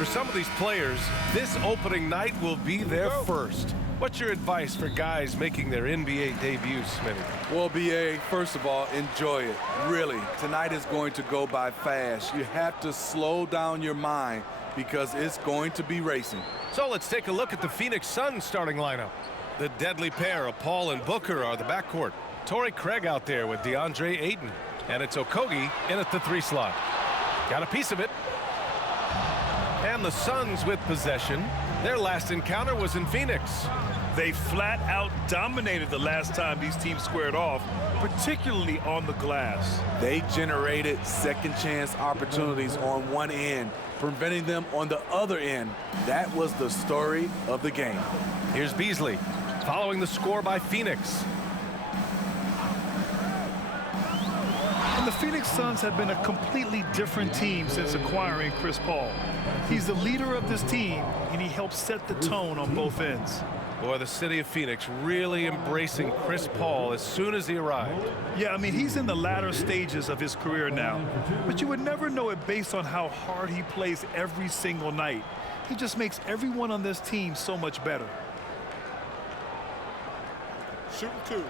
For some of these players, this opening night will be their first. What's your advice for guys making their NBA debuts, Smitty? Well, B.A., first of all, enjoy it. Really, tonight is going to go by fast. You have to slow down your mind because it's going to be racing. So let's take a look at the Phoenix Suns starting lineup. The deadly pair of Paul and Booker are the backcourt. Torrey Craig out there with DeAndre Ayton. And it's Okogie in at the 3 slot. Got a piece of it. And the Suns with possession. Their last encounter was in Phoenix. They flat out dominated the last time these teams squared off, particularly on the glass. They generated second chance opportunities on one end, preventing them on the other end. That was the story of the game. Here's Beasley following the score by Phoenix. And the Phoenix Suns have been a completely different team since acquiring Chris Paul. He's the leader of this team, and he helps set the tone on both ends. Boy, the city of Phoenix really embracing Chris Paul as soon as he arrived. Yeah, I mean, he's in the latter stages of his career now. But you would never know it based on how hard he plays every single night. He just makes everyone on this team so much better. Shooting 2.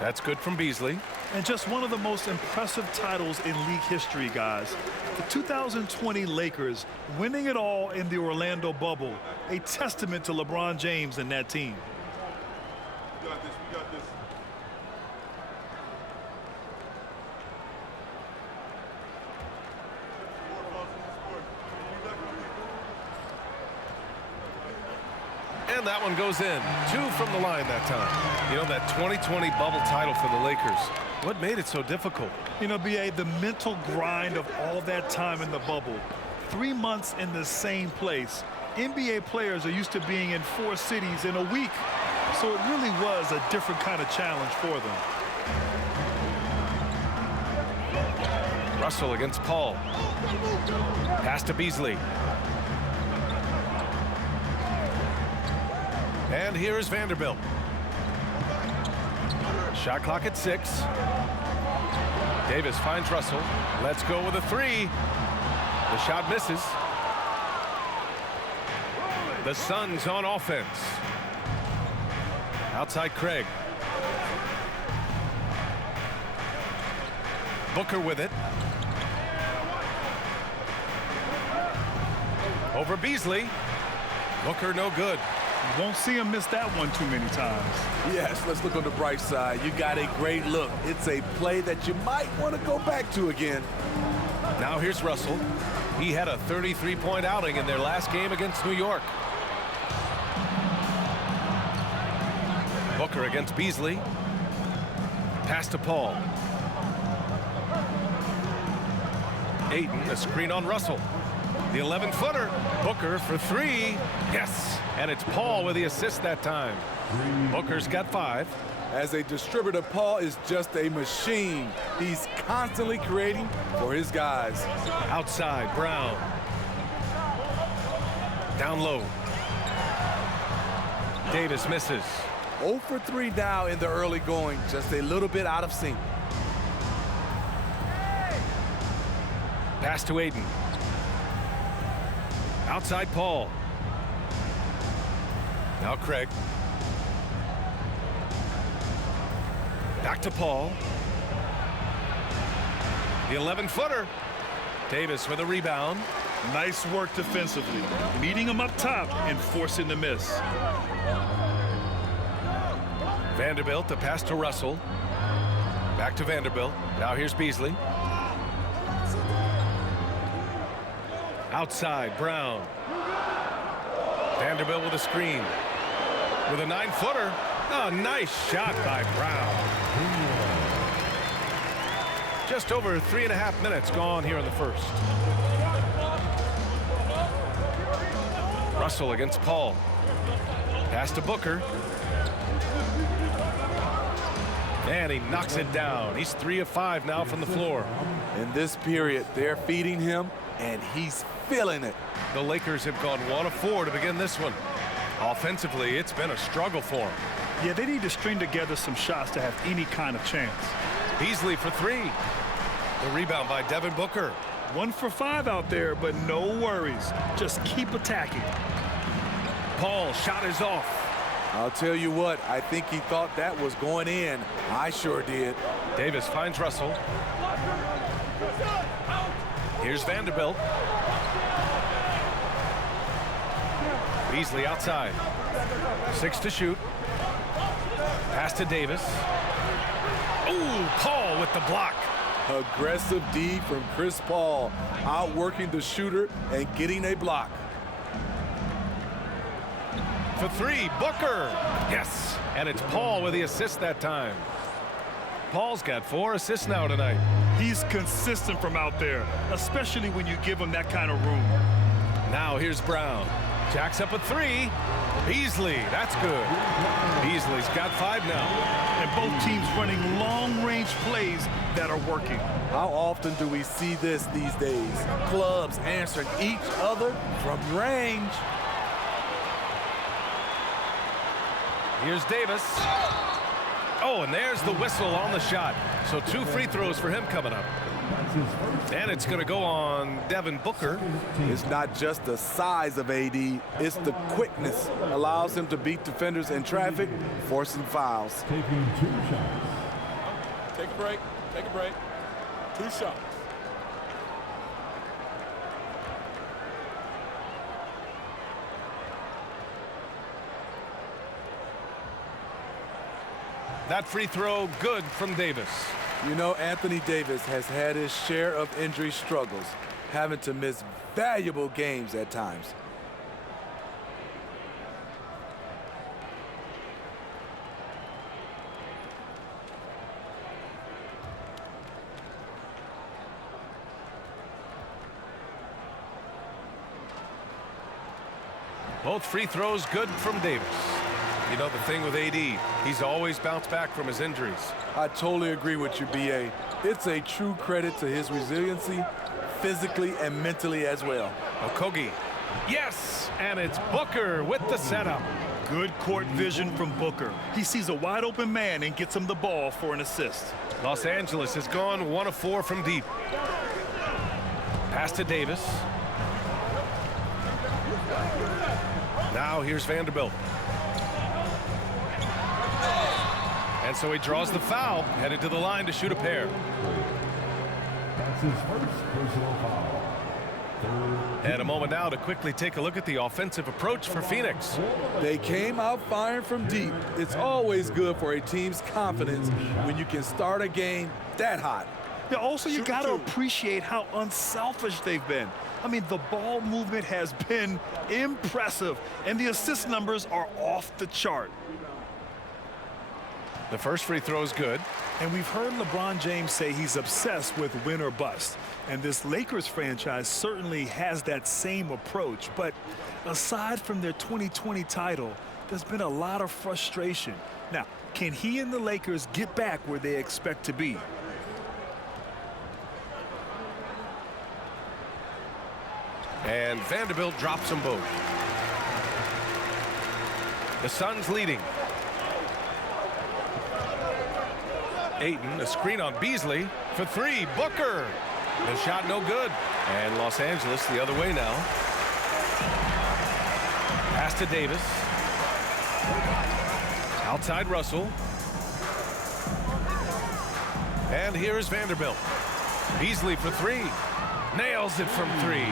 That's good from Beasley. And just one of the most impressive titles in league history, guys. The 2020 Lakers winning it all in the Orlando bubble. A testament to LeBron James and that team. We got this. We got this. And that one goes in. 2 from the line that time. You know, that 2020 bubble title for the Lakers. What made it so difficult? You know, B.A., the mental grind of all that time in the bubble. 3 months in the same place. NBA players are used to being in 4 cities in a week. So it really was a different kind of challenge for them. Russell against Paul. Pass to Beasley. And here is Vanderbilt. Shot clock at 6. Davis finds Russell. Let's go with a 3. The shot misses. The Suns on offense. Outside Craig. Booker with it. Over Beasley. Booker no good. You won't see him miss that one too many times. Yes, let's look on the bright side. You got a great look. It's a play that you might want to go back to again. Now here's Russell. He had a 33-point outing in their last game against New York. Booker against Beasley. Pass to Paul. Ayton, a screen on Russell. The 11-footer. Booker for 3. Yes. And it's Paul with the assist that time. Booker's got 5. As a distributor, Paul is just a machine. He's constantly creating for his guys. Outside, Brown. Down low. Davis misses. 0 for 3 now in the early going. Just a little bit out of sync. Pass to Ayton. Outside Paul. Now Craig. Back to Paul. The 11-footer. Davis with a rebound. Nice work defensively, meeting him up top and forcing the miss. Vanderbilt, the pass to Russell. Back to Vanderbilt. Now here's Beasley. Outside, Brown. Vanderbilt with a screen. With a 9-footer. Oh, nice shot by Brown. Just over 3.5 minutes gone here in the first. Russell against Paul. Pass to Booker. And he knocks it down. He's 3 of 5 now from the floor. In this period, they're feeding him, and he's feeling it. The Lakers have gone 1 of 4 to begin this one. Offensively, it's been a struggle for him. Yeah, they need to string together some shots to have any kind of chance. Beasley for three. The rebound by Devin Booker. 1 for 5 out there, but no worries. Just keep attacking. Paul shot is off. I'll tell you what, I think he thought that was going in. I sure did. Davis finds Russell. Here's Vanderbilt. Beasley outside. 6 to shoot. Pass to Davis. Ooh, Paul with the block. Aggressive D from Chris Paul, outworking the shooter and getting a block. For three, Booker. Yes, and it's Paul with the assist that time. Paul's got 4 assists now tonight. He's consistent from out there, especially when you give him that kind of room. Now here's Brown. Jacks up a 3. Beasley, that's good. Beasley's got 5 now. And both teams running long-range plays that are working. How often do we see this these days? Clubs answering each other from range. Here's Davis. Oh, and there's the whistle on the shot. So 2 free throws for him coming up. And it's going to go on Devin Booker. It's not just the size of AD, it's the quickness. Allows him to beat defenders in traffic, forcing fouls. Taking 2 shots. Take a break. Take a break. 2 shots. That free throw good from Davis. You know, Anthony Davis has had his share of injury struggles, having to miss valuable games at times. Both free throws good from Davis. You know, the thing with AD, he's always bounced back from his injuries. I totally agree with you, B.A. It's a true credit to his resiliency, physically and mentally as well. Okogie. Yes, and it's Booker with the setup. Good court vision from Booker. He sees a wide open man and gets him the ball for an assist. Los Angeles has gone 1 of 4 from deep. Pass to Davis. Now here's Vanderbilt. And so he draws the foul, headed to the line to shoot a pair. That's his first personal foul. And a moment now to quickly take a look at the offensive approach for Phoenix. They came out firing from deep. It's always good for a team's confidence when you can start a game that hot. Yeah, also, you got to appreciate how unselfish they've been. I mean, the ball movement has been impressive, and the assist numbers are off the chart. The first free throw is good. And we've heard LeBron James say he's obsessed with win or bust. And this Lakers franchise certainly has that same approach. But aside from their 2020 title, there's been a lot of frustration. Now, can he and the Lakers get back where they expect to be? And Vanderbilt drops them both. The Suns leading. Ayton, a screen on Beasley for 3. Booker. The shot no good. And Los Angeles the other way now. Pass to Davis. Outside Russell. And here is Vanderbilt. Beasley for 3. Nails it from 3.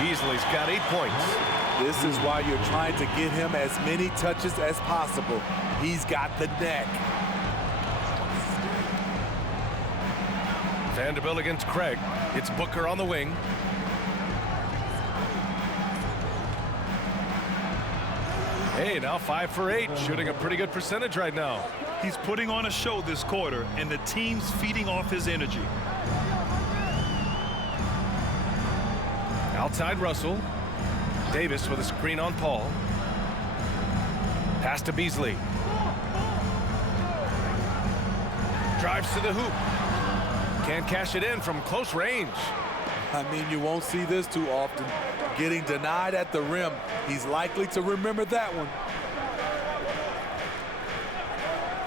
Beasley's got 8 points. This is why you're trying to get him as many touches as possible. He's got the neck. Vanderbilt against Craig. It's Booker on the wing. Hey, now 5 for 8, shooting a pretty good percentage right now. He's putting on a show this quarter, and the team's feeding off his energy. Outside Russell. Davis with a screen on Paul. Pass to Beasley. Drives to the hoop. Can't cash it in from close range. I mean, you won't see this too often. Getting denied at the rim. He's likely to remember that one.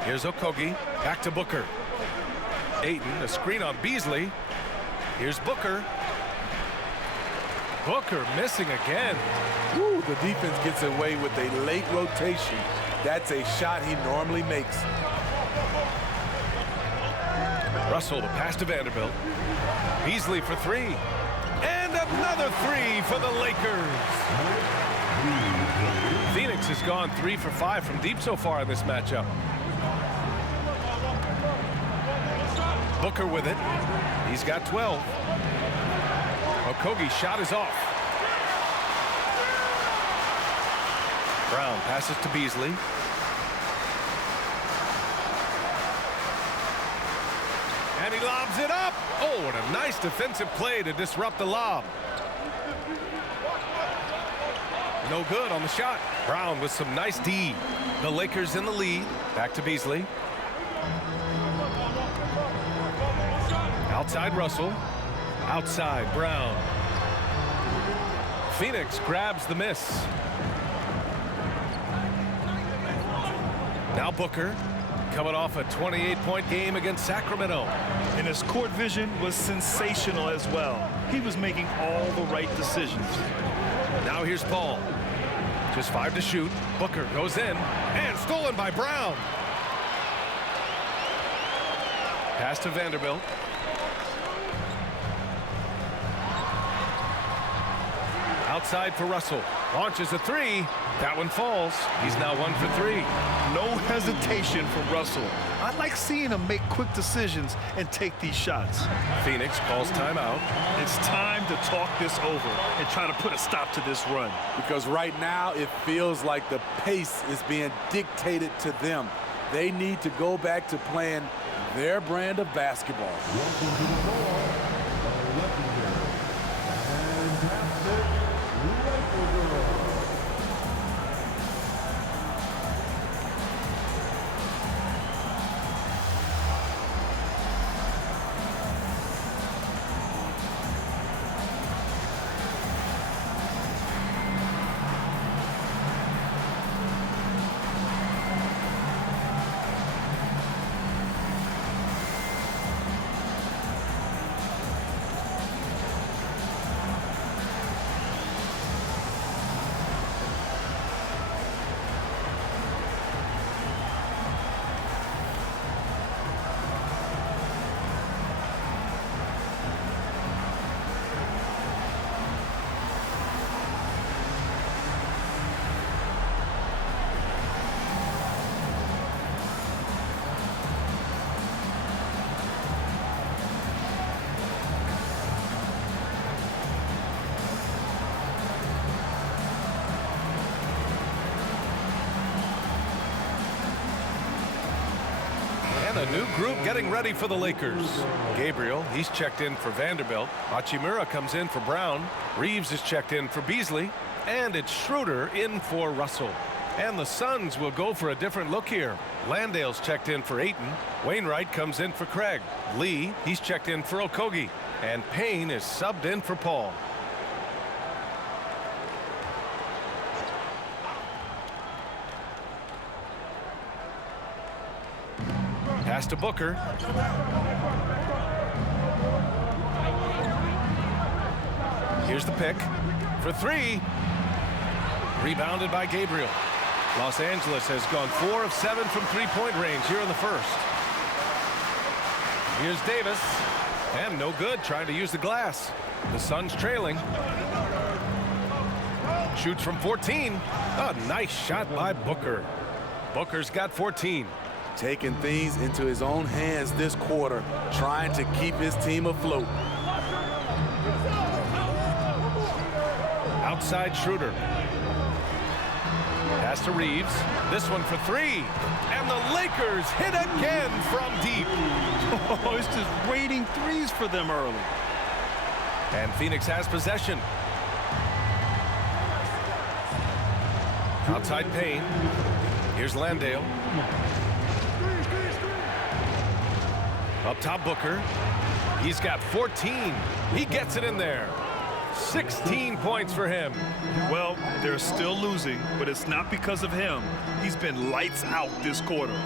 Here's Okogie. Back to Booker. Ayton, a screen on Beasley. Here's Booker. Booker missing again. Woo, the defense gets away with a late rotation. That's a shot he normally makes. Russell to pass to Vanderbilt. Beasley for three. And another three for the Lakers. Phoenix has gone 3 for 5 from deep so far in this matchup. Booker with it. He's got 12. Okogie's shot is off. Brown passes to Beasley. And he lobs it up. Oh, and a nice defensive play to disrupt the lob. No good on the shot. Brown with some nice D. The Lakers in the lead. Back to Beasley. Outside Russell. Outside Brown. Phoenix grabs the miss. Now Booker, coming off a 28-point game against Sacramento. And his court vision was sensational as well. He was making all the right decisions. Now here's Paul. Just 5 to shoot. Booker goes in and stolen by Brown. Pass to Vanderbilt. Outside for Russell. Launches a three. That one falls. He's now 1 for 3. No hesitation from Russell. I like seeing him make quick decisions and take these shots. Phoenix calls timeout. It's time to talk this over and try to put a stop to this run. Because right now it feels like the pace is being dictated to them. They need to go back to playing their brand of basketball. Welcome to the floor, the legendary fantastic Laker girl. A new group getting ready for the Lakers. Gabriel, he's checked in for Vanderbilt. Hachimura comes in for Brown. Reeves is checked in for Beasley. And it's Schroeder in for Russell. And the Suns will go for a different look here. Landale's checked in for Ayton. Wainwright comes in for Craig. Lee, he's checked in for Okogie. And Payne is subbed in for Paul. Pass to Booker. Here's the pick for three. Rebounded by Gabriel. Los Angeles has gone 4 of 7 from three-point range here in the first. Here's Davis. And no good, trying to use the glass. The Suns trailing. Shoots from 14. A nice shot by Booker. Booker's got 14. Taking things into his own hands this quarter, trying to keep his team afloat. Outside Schroeder. Pass to Reeves. This one for three. And the Lakers hit again from deep. Oh, it's just raining threes for them early. And Phoenix has possession. Outside Payne. Here's Landale. Up top Booker. He's got 14. He gets it in there. 16 points for him. Well, they're still losing, but it's not because of him. He's been lights out this quarter.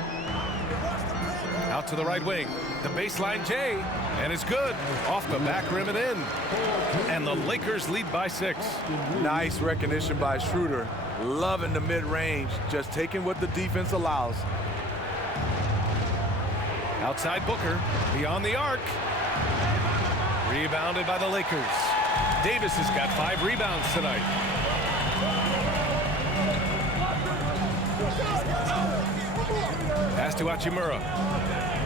to the right wing. The baseline J, and it's good. Off the back rim and in. And the Lakers lead by 6. Nice recognition by Schroeder. Loving the mid-range, just taking what the defense allows. Outside Booker, beyond the arc. Rebounded by the Lakers. Davis has got 5 rebounds tonight. Pass to Hachimura.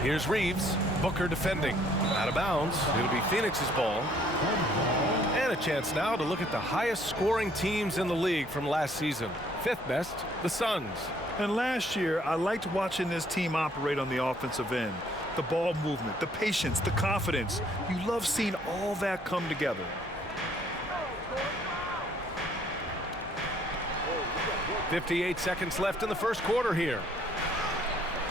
Here's Reeves. Booker defending. Out of bounds. It'll be Phoenix's ball. And a chance now to look at the highest scoring teams in the league from last season. 5th best, the Suns. And last year, I liked watching this team operate on the offensive end. The ball movement, the patience, the confidence. You love seeing all that come together. .58 seconds left in the first quarter here.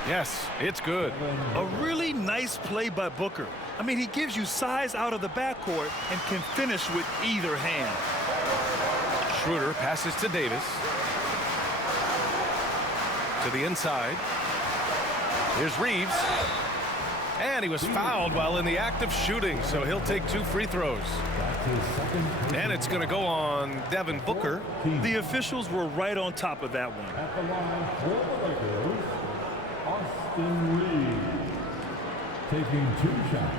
Yes, it's good. A really nice play by Booker. I mean, he gives you size out of the backcourt and can finish with either hand. Schroeder passes to Davis. To the inside. Here's Reeves. And he was fouled while in the act of shooting, so he'll take 2 free throws. And it's going to go on Devin Booker. The officials were right on top of that one. At the line for the Lakers, Austin Reeves taking 2 shots.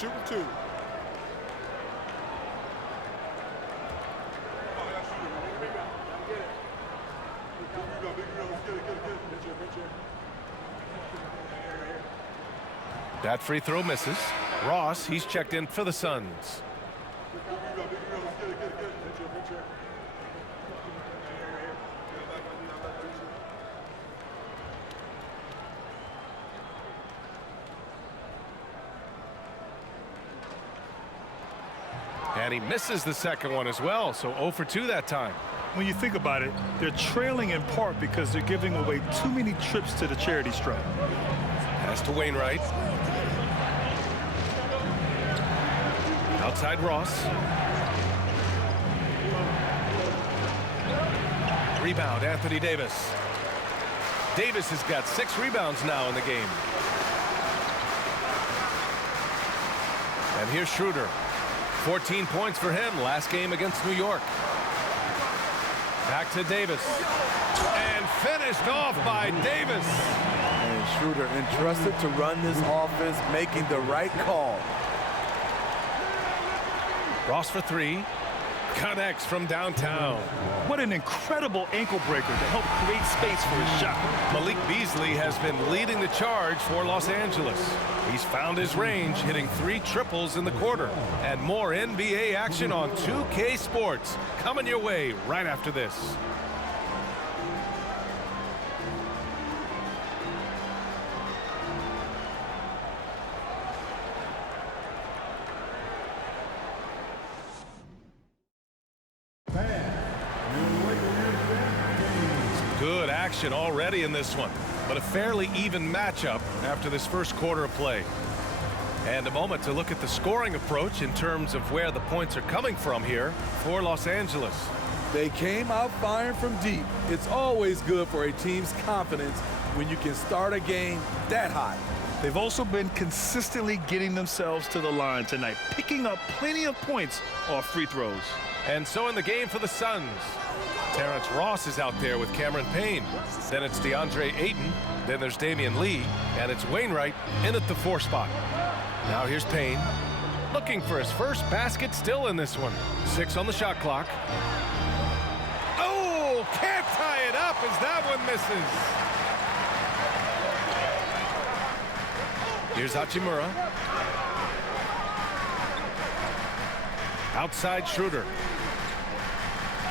Shooting 2. That free throw misses. Ross, he's checked in for the Suns. And he misses the second one as well, so 0 for 2 that time. When you think about it, they're trailing in part because they're giving away too many trips to the charity stripe. Pass to Wainwright. Outside Ross. Rebound, Anthony Davis. Davis has got 6 rebounds now in the game. And here's Schroeder. 14 points for him last game against New York. Back to Davis. And finished off by Davis. And Schroeder entrusted to run this offense, making the right call. Ross for 3. Connects from downtown. What an incredible ankle breaker to help create space for his shot. Malik Beasley has been leading the charge for Los Angeles. He's found his range, hitting 3 triples in the quarter. And more NBA action on 2K Sports coming your way right after this. Good action already in this one, but a fairly even matchup after this first quarter of play. And a moment to look at the scoring approach in terms of where the points are coming from here for Los Angeles. They came out firing from deep. It's always good for a team's confidence when you can start a game that high. They've also been consistently getting themselves to the line tonight, picking up plenty of points off free throws. And so in the game for the Suns, Terrence Ross is out there with Cameron Payne. Then it's DeAndre Ayton. Then there's Damian Lee. And it's Wainwright in at the 4 spot. Now here's Payne. Looking for his first basket still in this one. 6 on the shot clock. Oh, can't tie it up as that one misses. Here's Hachimura. Outside Schroeder.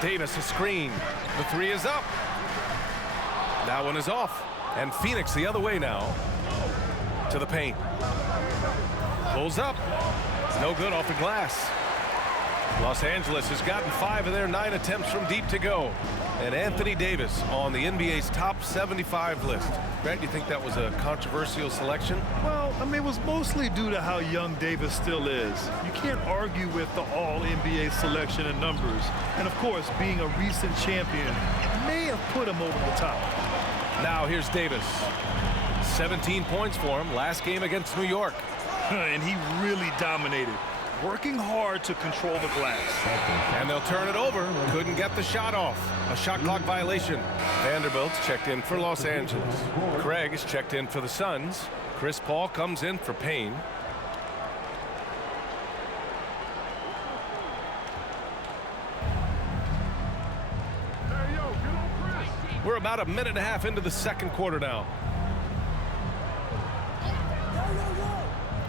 Davis a screen. The 3 is up. That one is off. And Phoenix the other way now. To the paint. Pulls up. It's no good off the glass. Los Angeles has gotten 5 of their 9 attempts from deep to go. And Anthony Davis on the NBA's top 75 list. Grant, do you think that was a controversial selection? Well, I mean, it was mostly due to how young Davis still is. You can't argue with the all-NBA selection and numbers. And, of course, being a recent champion may have put him over the top. Now here's Davis. 17 points for him last game against New York. And he really dominated, working hard to control the glass. And they'll turn it over. Couldn't get the shot off. A shot clock violation. Vanderbilt's checked in for Los Angeles. Craig is checked in for the Suns. Chris Paul comes in for Payne. We're about a minute and a half into the second quarter now.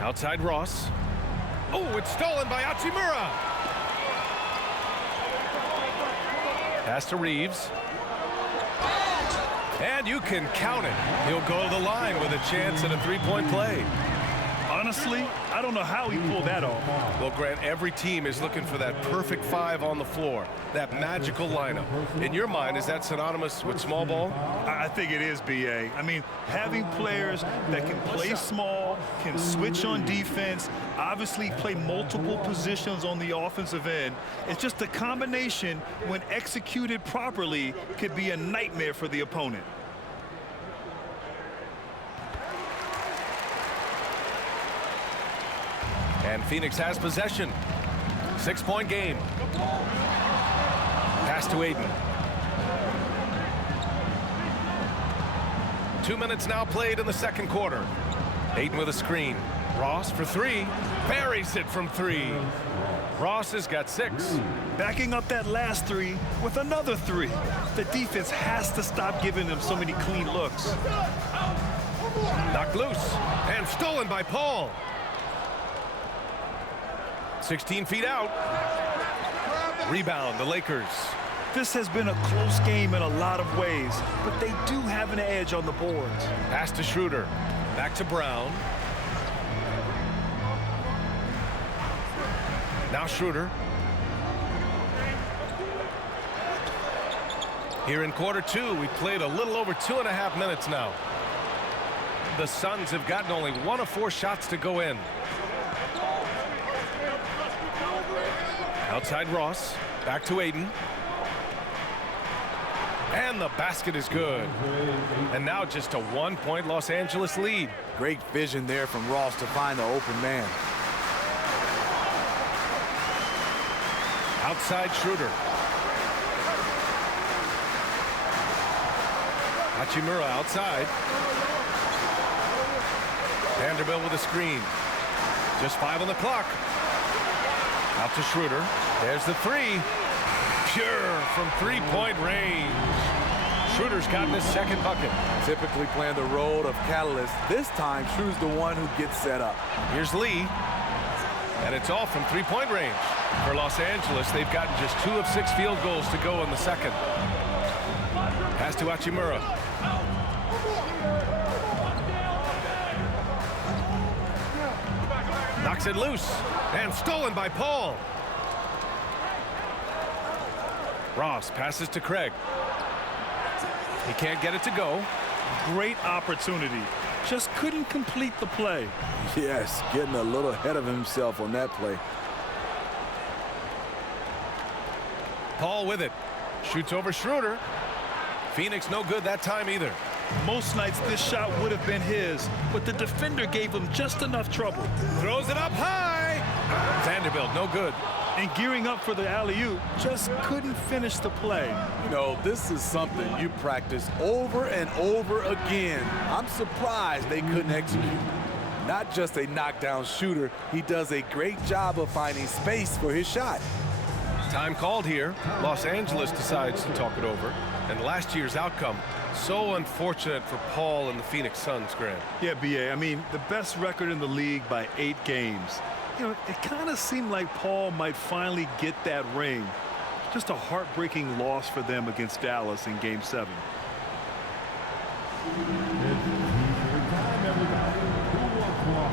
Outside Ross. Oh, it's stolen by Hachimura. Pass to Reeves. And you can count it. He'll go to the line with a chance at a three-point play. Honestly, I don't know how he pulled that off. Well, Grant, every team is looking for that perfect five on the floor, that magical lineup. In your mind, is that synonymous with small ball? I think it is, B.A. I mean, having players that can play small, can switch on defense, obviously play multiple positions on the offensive end. It's just a combination, when executed properly, could be a nightmare for the opponent. And Phoenix has possession. 6-point game. Pass to Ayton. 2 minutes now played in the second quarter. Ayton with a screen. Ross for three. Buries it from three. Ross has got 6. Backing up that last three with another 3. The defense has to stop giving them so many clean looks. Knocked loose and stolen by Paul. 16 feet out. Rebound, the Lakers. This has been a close game in a lot of ways, but they do have an edge on the boards. Pass to Schroeder. Back to Brown. Now Schroeder. Here in quarter 2, we played a little over 2.5 minutes now. The Suns have gotten only 1 of 4 shots to go in. Outside Ross. Back to Ayton. And the basket is good. And now just a 1-point Los Angeles lead. Great vision there from Ross to find the open man. Outside Schroeder. Hachimura outside. Vanderbilt with a screen. Just 5 on the clock. Out to Schroeder. There's the 3. Pure from 3-point range. Schroeder's gotten his second bucket. Typically playing the role of catalyst. This time, Schroeder's the one who gets set up. Here's Lee. And it's all from 3-point range. For Los Angeles, they've gotten just 2 of 6 field goals to go in the second. Pass to Hachimura. Knocks it loose. And stolen by Paul. Ross passes to Craig. He can't get it to go. Great opportunity. Just couldn't complete the play. Yes, getting a little ahead of himself on that play. Paul with it. Shoots over Schroeder. Phoenix no good that time either. Most nights this shot would have been his, but the defender gave him just enough trouble. Throws it up high. Vanderbilt no good. And gearing up for the alley-oop, just couldn't finish the play. You know, this is something you practice over and over again. I'm surprised they couldn't execute. Not just a knockdown shooter, he does a great job of finding space for his shot. Time called here. Los Angeles decides to talk it over. And last year's outcome, so unfortunate for Paul and the Phoenix Suns, Grant. Yeah, B.A., I mean, the best record in the league by 8 games. You know, it kind of seemed like Paul might finally get that ring. Just a heartbreaking loss for them against Dallas in Game 7. Time, everybody. Who wants one?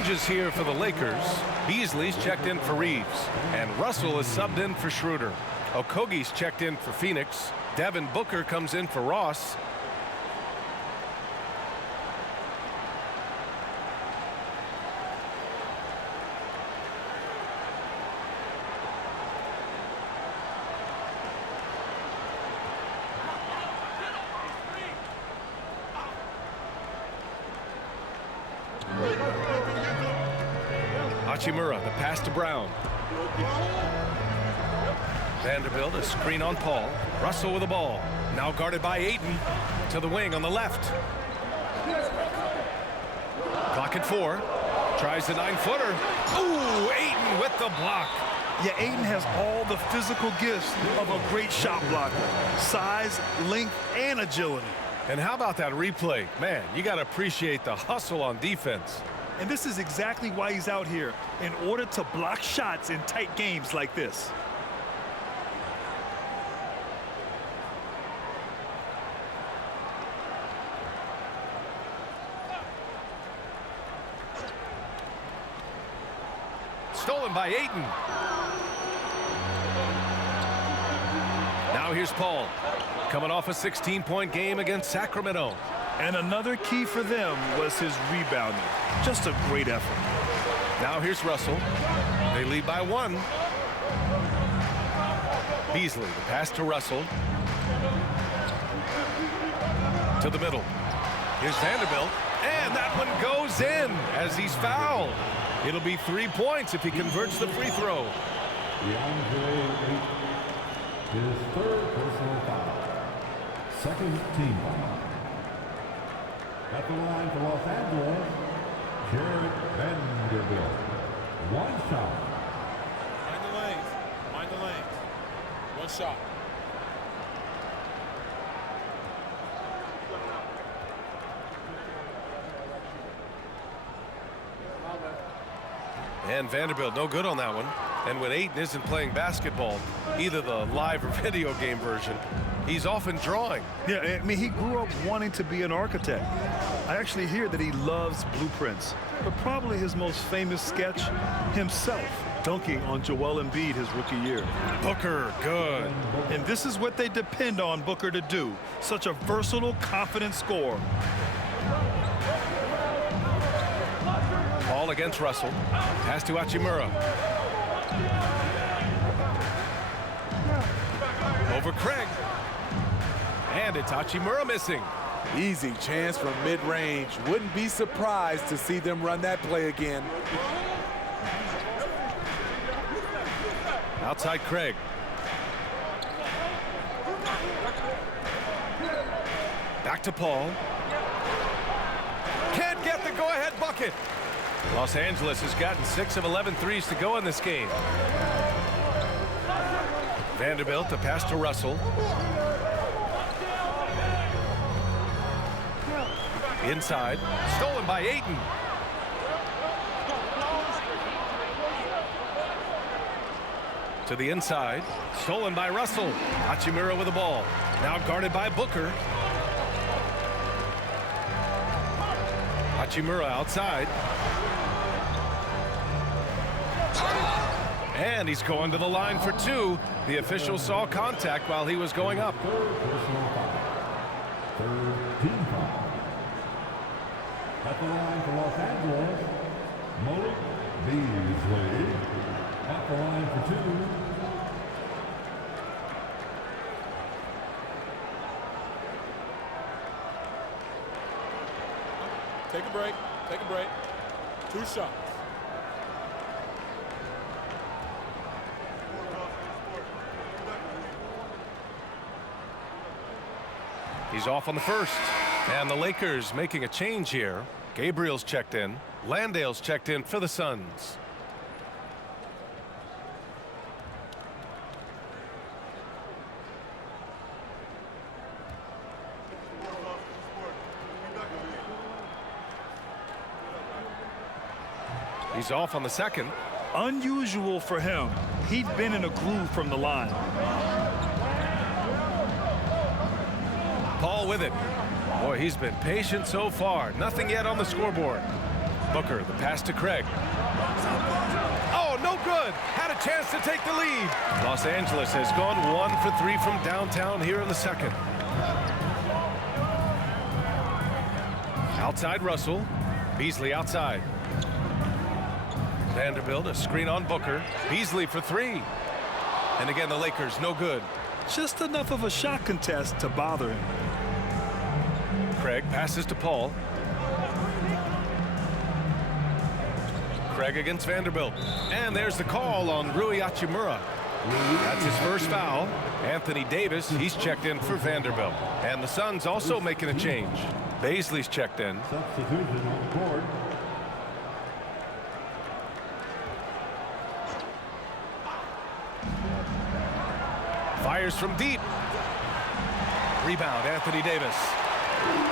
Changes here for the Lakers. Beasley's checked in for Reeves, and Russell is subbed in for Schroeder. Okogie's checked in for Phoenix. Devin Booker comes in for Ross. Hachimura, the pass to Brown. Vanderbilt, a screen on Paul. Russell with the ball. Now guarded by Ayton. To the wing on the left. Clock at 4. Tries the 9-footer. Ooh, Ayton with the block. Yeah, Ayton has all the physical gifts of a great shot blocker. Size, length, and agility. And how about that replay? Man, you got to appreciate the hustle on defense. And this is exactly why he's out here, in order to block shots in tight games like this. Stolen by Ayton. Now here's Paul, coming off a 16-point game against Sacramento. And another key for them was his rebounding. Just a great effort. Now here's Russell. They lead by 1. Beasley, the pass to Russell. To the middle. Here's Vanderbilt. And that one goes in as he's fouled. It'll be 3 points if he converts the free throw. DeAndre Ayton, his third personal foul. Second team foul. At the line for Los Angeles, Jared Vanderbilt. One shot. Mind the lanes. Mind the lanes. One shot. And Vanderbilt no good on that one. And when Ayton isn't playing basketball, either the live or video game version, he's often drawing. Yeah, I mean, he grew up wanting to be an architect. I actually hear that he loves blueprints, but probably his most famous sketch, himself dunking on Joel Embiid his rookie year. Booker, good. And this is what they depend on Booker to do. Such a versatile, confident scorer. Ball against Russell. Pass to Hachimura. Over Craig. And it's Hachimura missing. Easy chance from mid-range. Wouldn't be surprised to see them run that play again. Outside Craig. Back to Paul. Can't get the go-ahead bucket. Los Angeles has gotten 6 of 11 threes to go in this game. Vanderbilt, the pass to Russell. Inside, stolen by Ayton. To the inside, stolen by Russell. Hachimura with the ball. Now guarded by Booker. Hachimura outside. And he's going to the line for 2. The official saw contact while he was going up. Third personal foul. Third team foul. At the line for Los Angeles, Malik Beasley. At the line for 2. Take a break. Take a break. 2 shots. He's off on the first. And the Lakers making a change here. Gabriel's checked in. Landale's checked in for the Suns. He's off on the second. Unusual for him. He'd been in a groove from the line. Paul with it. Boy, he's been patient so far. Nothing yet on the scoreboard. Booker, the pass to Craig. Oh, no good. Had a chance to take the lead. Los Angeles has gone 1 for 3 from downtown here in the second. Outside Russell. Beasley outside. Vanderbilt, a screen on Booker. Beasley for 3. And again, the Lakers, no good. Just enough of a shot contest to bother him. Craig passes to Paul. Craig against Vanderbilt. And there's the call on Rui Hachimura. That's his first foul. Anthony Davis, he's checked in for Vanderbilt. And the Suns also making a change. Baisley's checked in. Substitution on the court. Fires from deep. Rebound, Anthony Davis.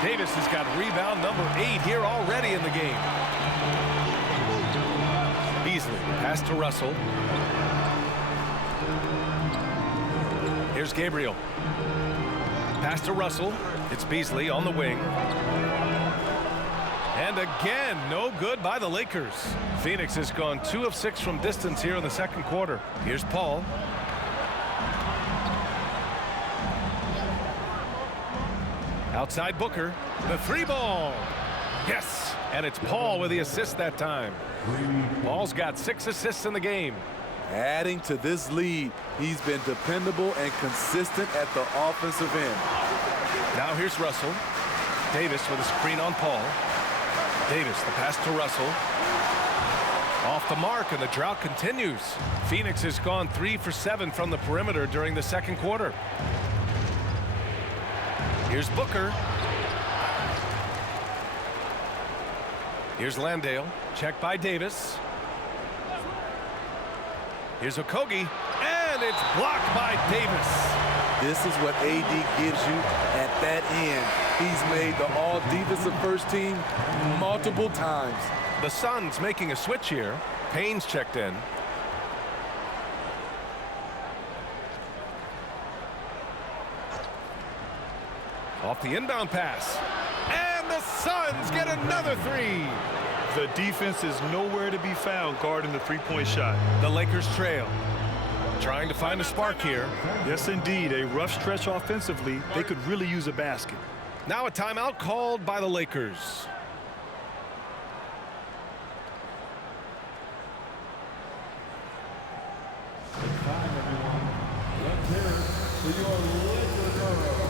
Davis has got rebound number 8 here already in the game. Beasley, pass to Russell. Here's Gabriel. Pass to Russell. It's Beasley on the wing. And again, no good by the Lakers. Phoenix has gone 2 of 6 from distance here in the second quarter. Here's Paul. Outside Booker, the 3 ball. Yes, and it's Paul with the assist that time. Paul's got 6 assists in the game. Adding to this lead, he's been dependable and consistent at the offensive end. Now here's Russell. Davis with a screen on Paul. Davis, the pass to Russell. Off the mark, and the drought continues. Phoenix has gone 3 for 7 from the perimeter during the second quarter. Here's Booker. Here's Landale. Checked by Davis. Here's Okogie. And it's blocked by Davis. This is what AD gives you at that end. He's made the all-defensive first team multiple times. The Suns making a switch here. Payne's checked in. Off the inbound pass. And the Suns get another 3. The defense is nowhere to be found guarding the three-point shot. The Lakers trail. Trying to find a spark here. Yes, indeed. A rough stretch offensively. They could really use a basket. Now a timeout called by the Lakers. It's time, everyone. Let's hear it for your Laker Girls.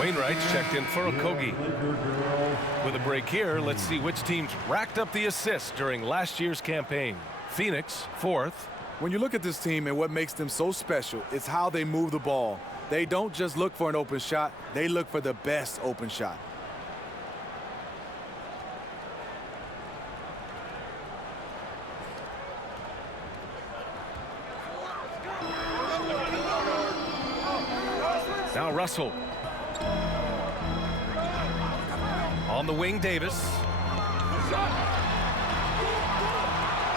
Wainwright's checked in for Okogie. With a break here, let's see which teams racked up the assists during last year's campaign. Phoenix, 4th. When you look at this team and what makes them so special, it's how they move the ball. They don't just look for an open shot, they look for the best open shot. Now Russell. On the wing, Davis.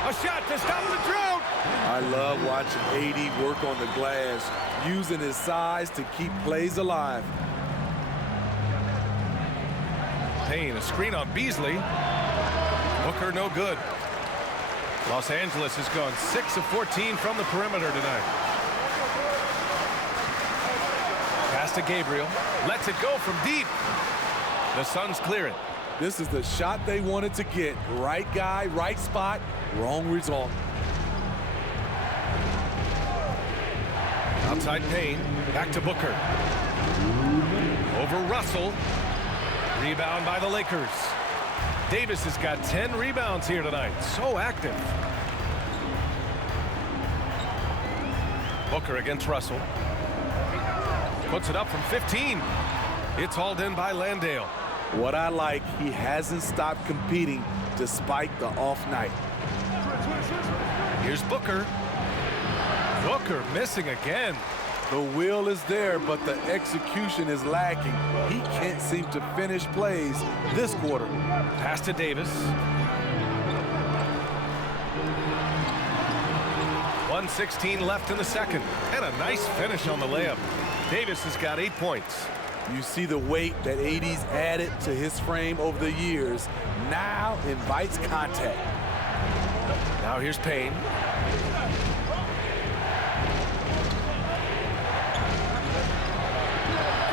A shot to stop the drought. I love watching AD work on the glass, using his size to keep plays alive. Payne, a screen on Beasley. Booker, no good. Los Angeles has gone 6 of 14 from the perimeter tonight. to Gabriel. Lets it go from deep. The Suns clear it. This is the shot they wanted to get. Right guy, right spot, wrong result. Outside Payne, back to Booker. Over Russell. Rebound by the Lakers. Davis has got 10 rebounds here tonight. So active. Booker against Russell. Puts it up from 15. It's hauled in by Landale. What I like, he hasn't stopped competing despite the off night. Here's Booker. Booker missing again. The will is there, but the execution is lacking. He can't seem to finish plays this quarter. Pass to Davis. 1:16 left in the second. And a nice finish on the layup. Davis has got 8 points. You see the weight that AD's added to his frame over the years. Now invites contact. Now here's Payne.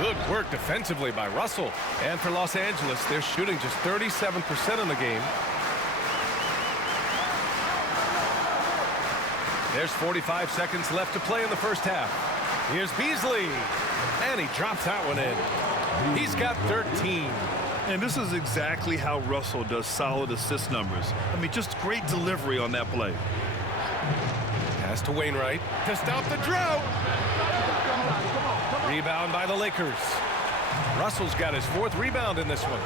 Good work defensively by Russell. And for Los Angeles, they're shooting just 37% in the game. There's 45 seconds left to play in the first half. Here's Beasley. And he drops that one in. He's got 13. And this is exactly how Russell does solid assist numbers. I mean, just great delivery on that play. Pass to Wainwright to stop the drought. Rebound by the Lakers. Russell's got his 4th rebound in this one.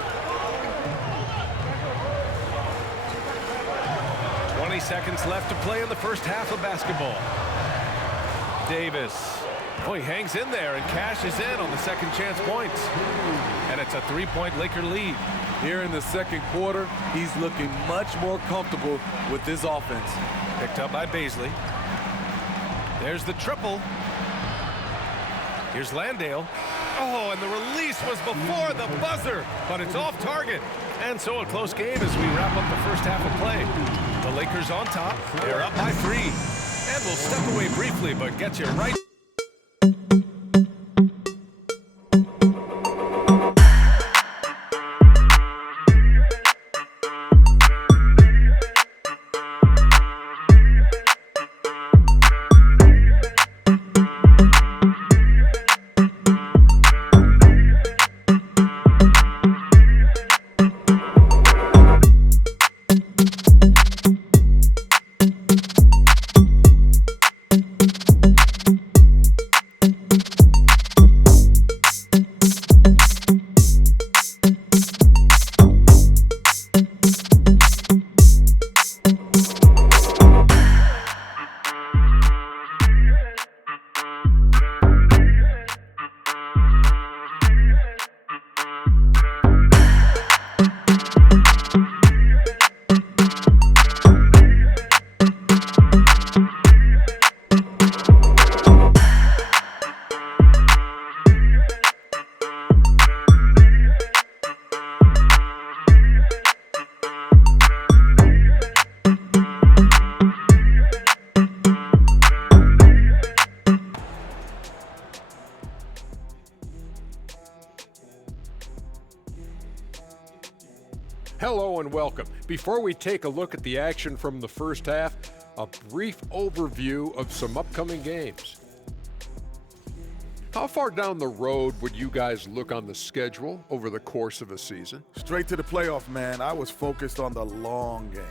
20 seconds left to play in the first half of basketball. Davis. Oh, he hangs in there and cashes in on the second chance points. And it's a 3-point Laker lead. Here in the second quarter, he's looking much more comfortable with this offense. Picked up by Beasley. There's the triple. Here's Landale. Oh, and the release was before the buzzer, but it's off target. And so a close game as we wrap up the first half of play. The Lakers on top. They're up by 3. And we'll step away briefly, but get you right. Hello and welcome. Before we take a look at the action from the first half, a brief overview of some upcoming games. How far down the road would you guys look on the schedule over the course of a season? Straight to the playoff, man. I was focused on the long game.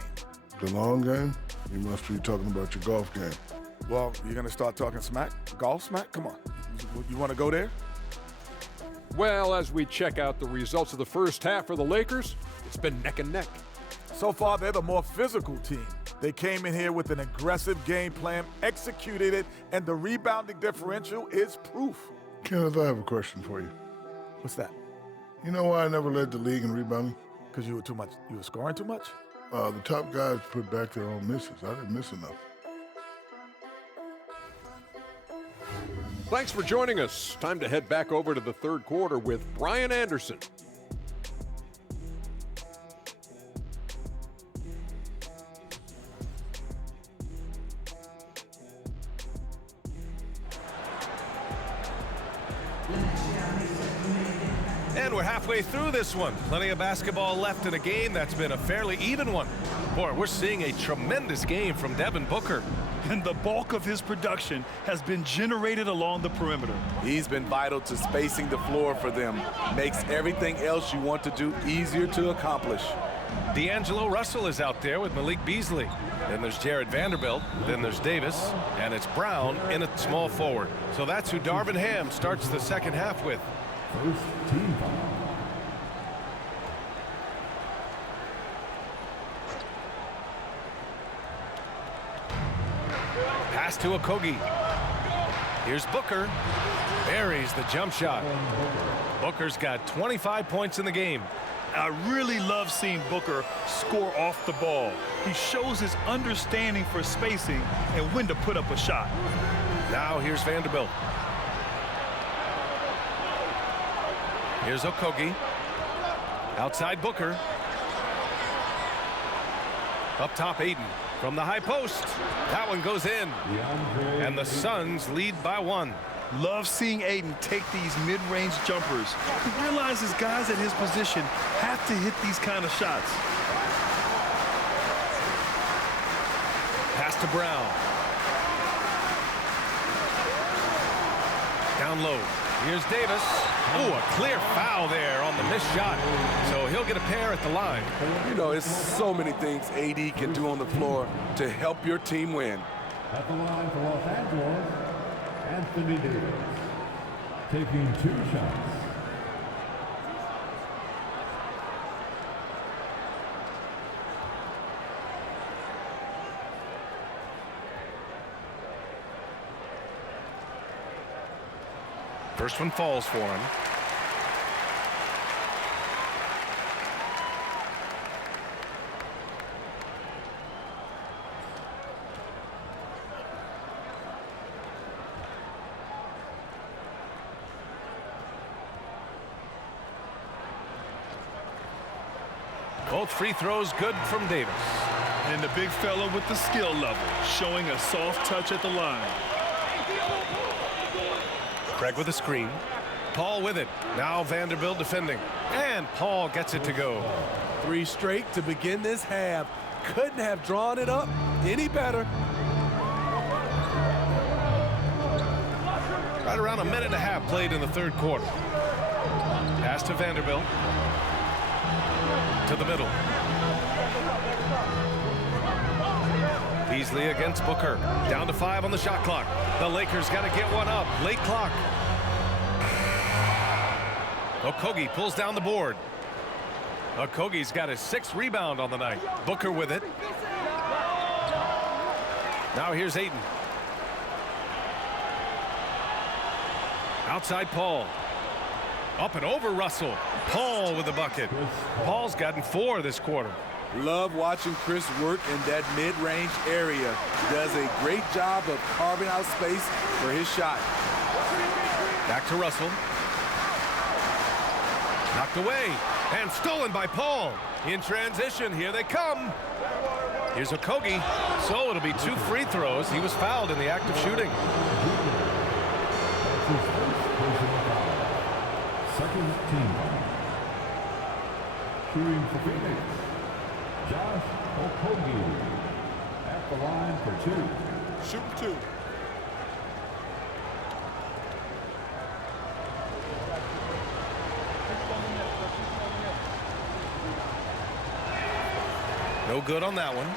The long game? You must be talking about your golf game. Well, you're going to start talking smack? Golf smack? Come on. You want to go there? Well, as we check out the results of the first half for the Lakers, it's been neck and neck. So far, they're the more physical team. They came in here with an aggressive game plan, executed it, and the rebounding differential is proof. Kenneth, I have a question for you. What's that? You know why I never led the league in rebounding? Because you were scoring too much? The top guys put back their own misses. I didn't miss enough. Thanks for joining us. Time to head back over to the third quarter with Brian Anderson. we're halfway through this one. Plenty of basketball left in a game that's been a fairly even one. Boy, we're seeing a tremendous game from Devin Booker. And the bulk of his production has been generated along the perimeter. He's been vital to spacing the floor for them. Makes everything else you want to do easier to accomplish. D'Angelo Russell is out there with Malik Beasley. Then there's Jared Vanderbilt. Then there's Davis. And it's Brown in at small forward. So that's who Darvin Ham starts the second half with. First team foul. Pass to Okogie. Here's Booker. Buries the jump shot. Booker's got 25 points in the game. I really love seeing Booker score off the ball. He shows his understanding for spacing and when to put up a shot. Now here's Vanderbilt. Here's Okogie. Outside Booker. Up top Ayton. From the high post. That one goes in. And the Suns lead by 1. Love seeing Ayton take these mid-range jumpers. He realizes guys at his position have to hit these kind of shots. Pass to Brown. Down low. Here's Davis. Ooh, a clear foul there on the missed shot. So he'll get a pair at the line. You know, it's so many things AD can do on the floor to help your team win. At the line for Los Angeles, Anthony Davis. Taking 2 shots. First one falls for him. Both free throws good from Davis. And the big fella with the skill level, showing a soft touch at the line. Craig with a screen. Paul with it. Now Vanderbilt defending. And Paul gets it to go. 3 straight to begin this half. Couldn't have drawn it up any better. Right around a minute and a half played in the third quarter. Pass to Vanderbilt. To the middle. Beasley against Booker. Down to 5 on the shot clock. The Lakers got to get one up. Late clock. Okogie pulls down the board. Okogie's got his 6th rebound on the night. Booker with it. Now here's Ayton. Outside Paul. Up and over Russell. Paul with the bucket. Paul's gotten 4 this quarter. Love watching Chris work in that mid-range area. He does a great job of carving out space for his shot. Back to Russell. Knocked away and stolen by Paul. In transition, here they come. Here's Okogie. So it'll be 2 free throws. He was fouled in the act of shooting. That's his first personal foul. Second team foul. Shooting for Phoenix, Josh Okogie. At the line for 2. Shoot 2. No good on that one.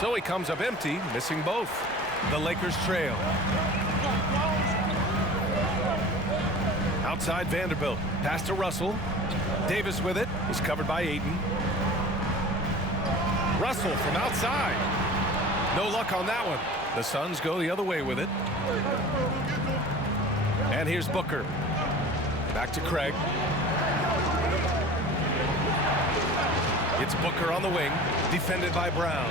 So he comes up empty, missing both. The Lakers trail. Outside Vanderbilt. Pass to Russell. Davis with it. He's covered by Ayton. Russell from outside. No luck on that one. The Suns go the other way with it. And here's Booker. Back to Craig. It's Booker on the wing. Defended by Brown.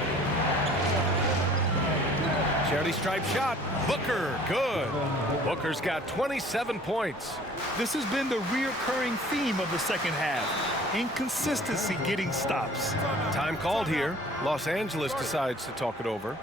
Charity stripe shot. Booker, good. Booker's got 27 points. This has been the reoccurring theme of the second half. Inconsistency getting stops. Time called here. Los Angeles decides to talk it over.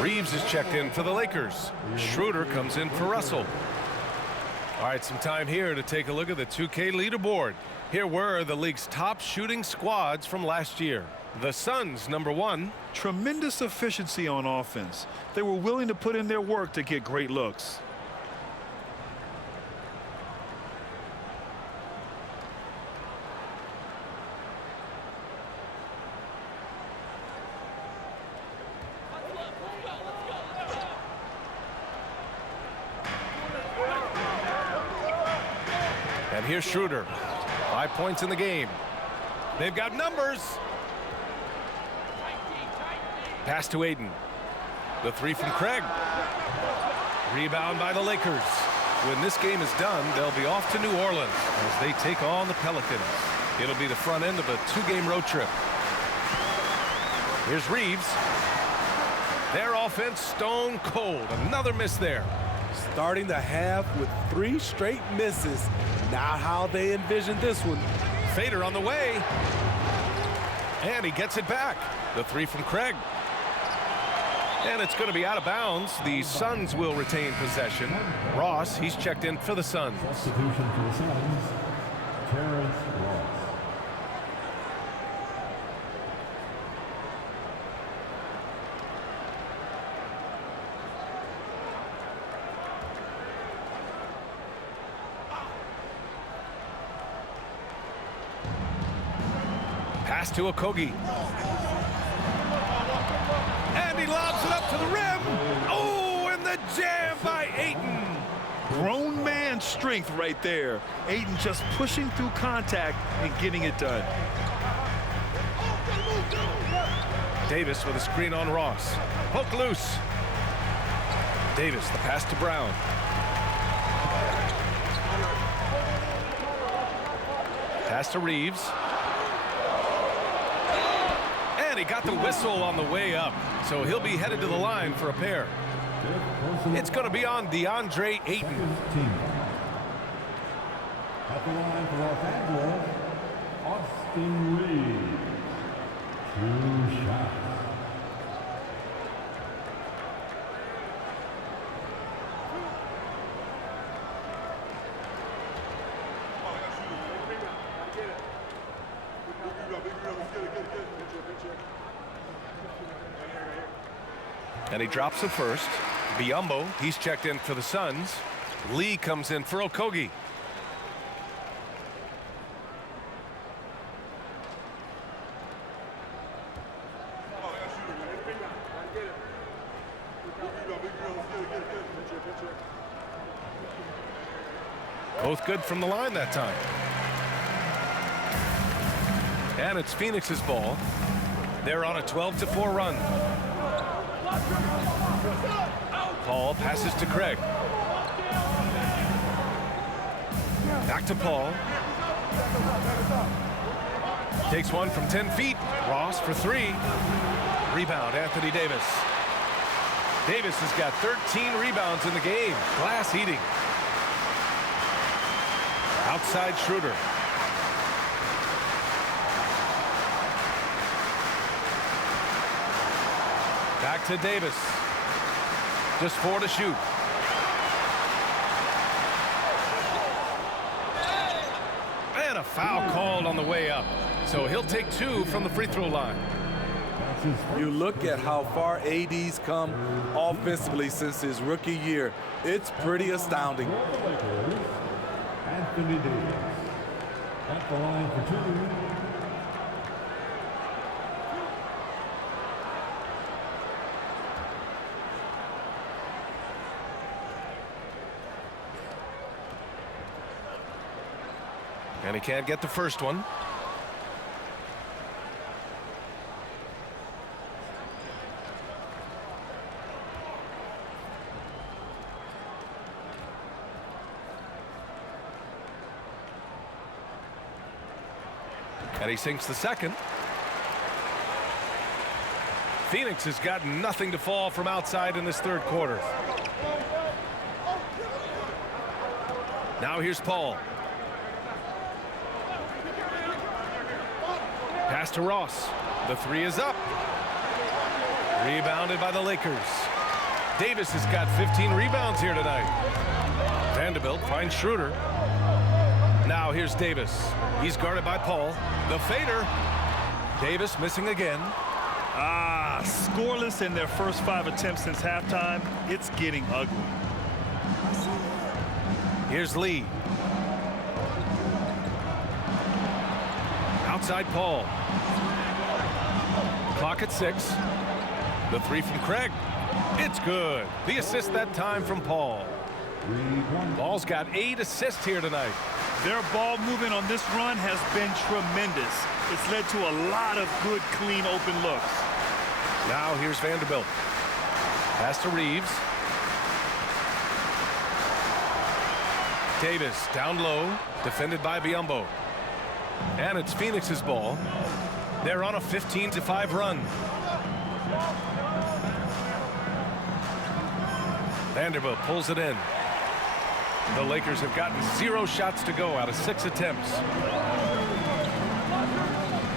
Reeves is checked in for the Lakers. Schroeder comes in for Russell. All right, some time here to take a look at the 2K leaderboard. Here were the league's top shooting squads from last year. The Suns, number 1. Tremendous efficiency on offense. They were willing to put in their work to get great looks. And here's Schroeder. 5 points in the game. They've got numbers. Pass to Aiden. The 3 from Craig. Rebound by the Lakers. When this game is done, they'll be off to New Orleans as they take on the Pelicans. It'll be the front end of a 2-game road trip. Here's Reeves. Their offense stone cold. Another miss there. Starting the half with 3 straight misses. Not how they envisioned this one. Fader on the way. And he gets it back. The 3 from Craig. And it's going to be out of bounds. The Suns will retain possession. Ross, he's checked in for the Suns. Substitution for the Suns, Terrence Ross. Pass to Okogie. And he lobs it up to the rim. Oh, and the jam by Ayton. Grown man strength right there. Ayton just pushing through contact and getting it done. Davis with a screen on Ross. Poke loose. Davis, the pass to Brown. Pass to Reeves. And he got the whistle on the way up, so he'll be headed to the line for a pair. It's going to be on DeAndre Ayton. At the line for Los Angeles, Austin Reeves. 2 shots. And he drops it first. Biyombo, he's checked in for the Suns. Lee comes in for Okogie. Both good from the line that time. And it's Phoenix's ball. They're on a 12-4 run. Paul passes to Craig. Back to Paul. Takes one from 10 feet. Ross for three. Rebound, Anthony Davis. Davis has got 13 rebounds in the game. Glass eating. Outside Schroeder. Back to Davis. Just 4 to shoot. And a foul called on the way up. So he'll take 2 from the free throw line. You look at how far AD's come offensively since his rookie year. It's pretty astounding. Anthony Davis at the line for 2. And he can't get the first one. And he sinks the second. Phoenix has got nothing to fall from outside in this third quarter. Now here's Paul. Pass to Ross. The three is up. Rebounded by the Lakers. Davis has got 15 rebounds here tonight. Vanderbilt finds Schroeder. Now here's Davis. He's guarded by Paul. The fader. Davis missing again. Scoreless in their first 5 attempts since halftime. It's getting ugly. Here's Lee. Outside Paul. Clock at 6. The three from Craig. It's good. The assist that time from Paul. Paul's got 8 assists here tonight. Their ball movement on this run has been tremendous. It's led to a lot of good, clean, open looks. Now here's Vanderbilt. Pass to Reeves. Davis down low, defended by Biyombo. And it's Phoenix's ball. They're on a 15-5 run. Vanderbilt pulls it in. The Lakers have gotten 0 shots to go out of 6 attempts.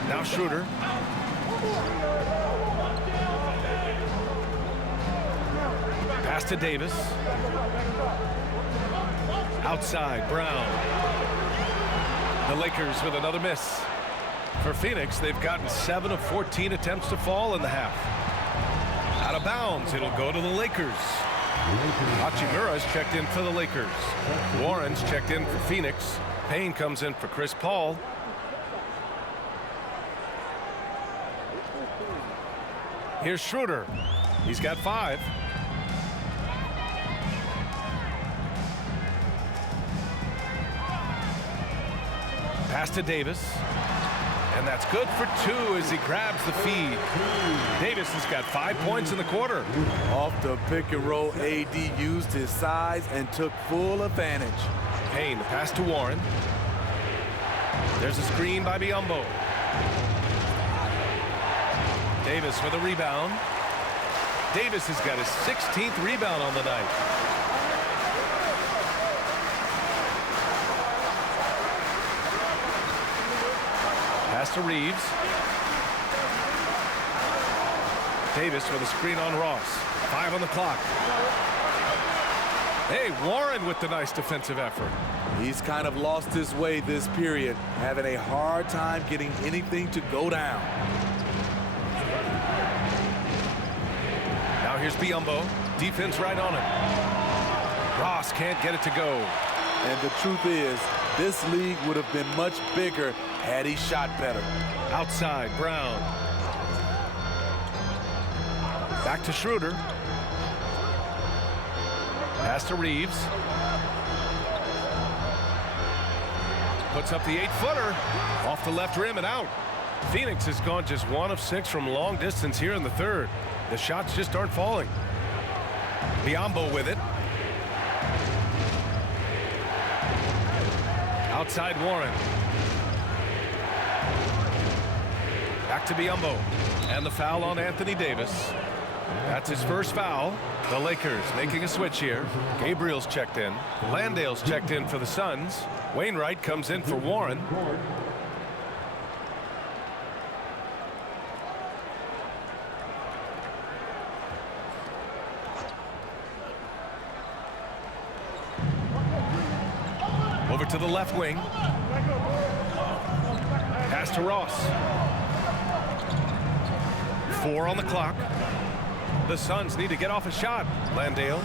Now Schroeder. Pass to Davis. Outside, Brown. The Lakers with another miss. For Phoenix, they've gotten 7 of 14 attempts to fall in the half. Out of bounds, it'll go to the Lakers. Hachimura's checked in for the Lakers. Warren's checked in for Phoenix. Payne comes in for Chris Paul. Here's Schroeder. He's got 5. Pass to Davis. And that's good for 2 as he grabs the feed. Davis has got 5 points in the quarter. Off the pick and roll, AD used his size and took full advantage. Payne, the pass to Warren. There's a screen by Biyombo. Davis with a rebound. Davis has got his 16th rebound on the night. Pass to Reeves. Davis with a screen on Ross. 5 on the clock. Hey, Warren with the nice defensive effort. He's kind of lost his way this period, having a hard time getting anything to go down. Now here's Biyombo. Defense right on him. Ross can't get it to go. And the truth is, this league would have been much bigger had he shot better. Outside, Brown. Back to Schroeder. Pass to Reeves. Puts up the 8-footer. Off the left rim and out. Phoenix has gone just 1 of 6 from long distance here in the third. The shots just aren't falling. Biyombo with it. Outside Warren. Back to Biyombo. And the foul on Anthony Davis. That's his first foul. The Lakers making a switch here. Gabriel's checked in. Landale's checked in for the Suns. Wainwright comes in for Warren. Over to the left wing. Pass to Ross. 4 on the clock. The Suns need to get off a shot. Landale.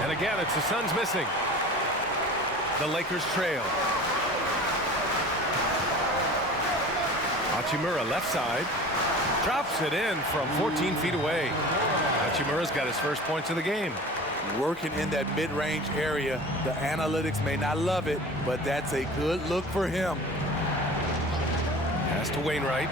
And again, it's the Suns missing. The Lakers trail. Hachimura left side. Drops it in from 14 feet away. Hachimura's got his first points of the game. Working in that mid-range area. The analytics may not love it, but that's a good look for him. Pass to Wainwright.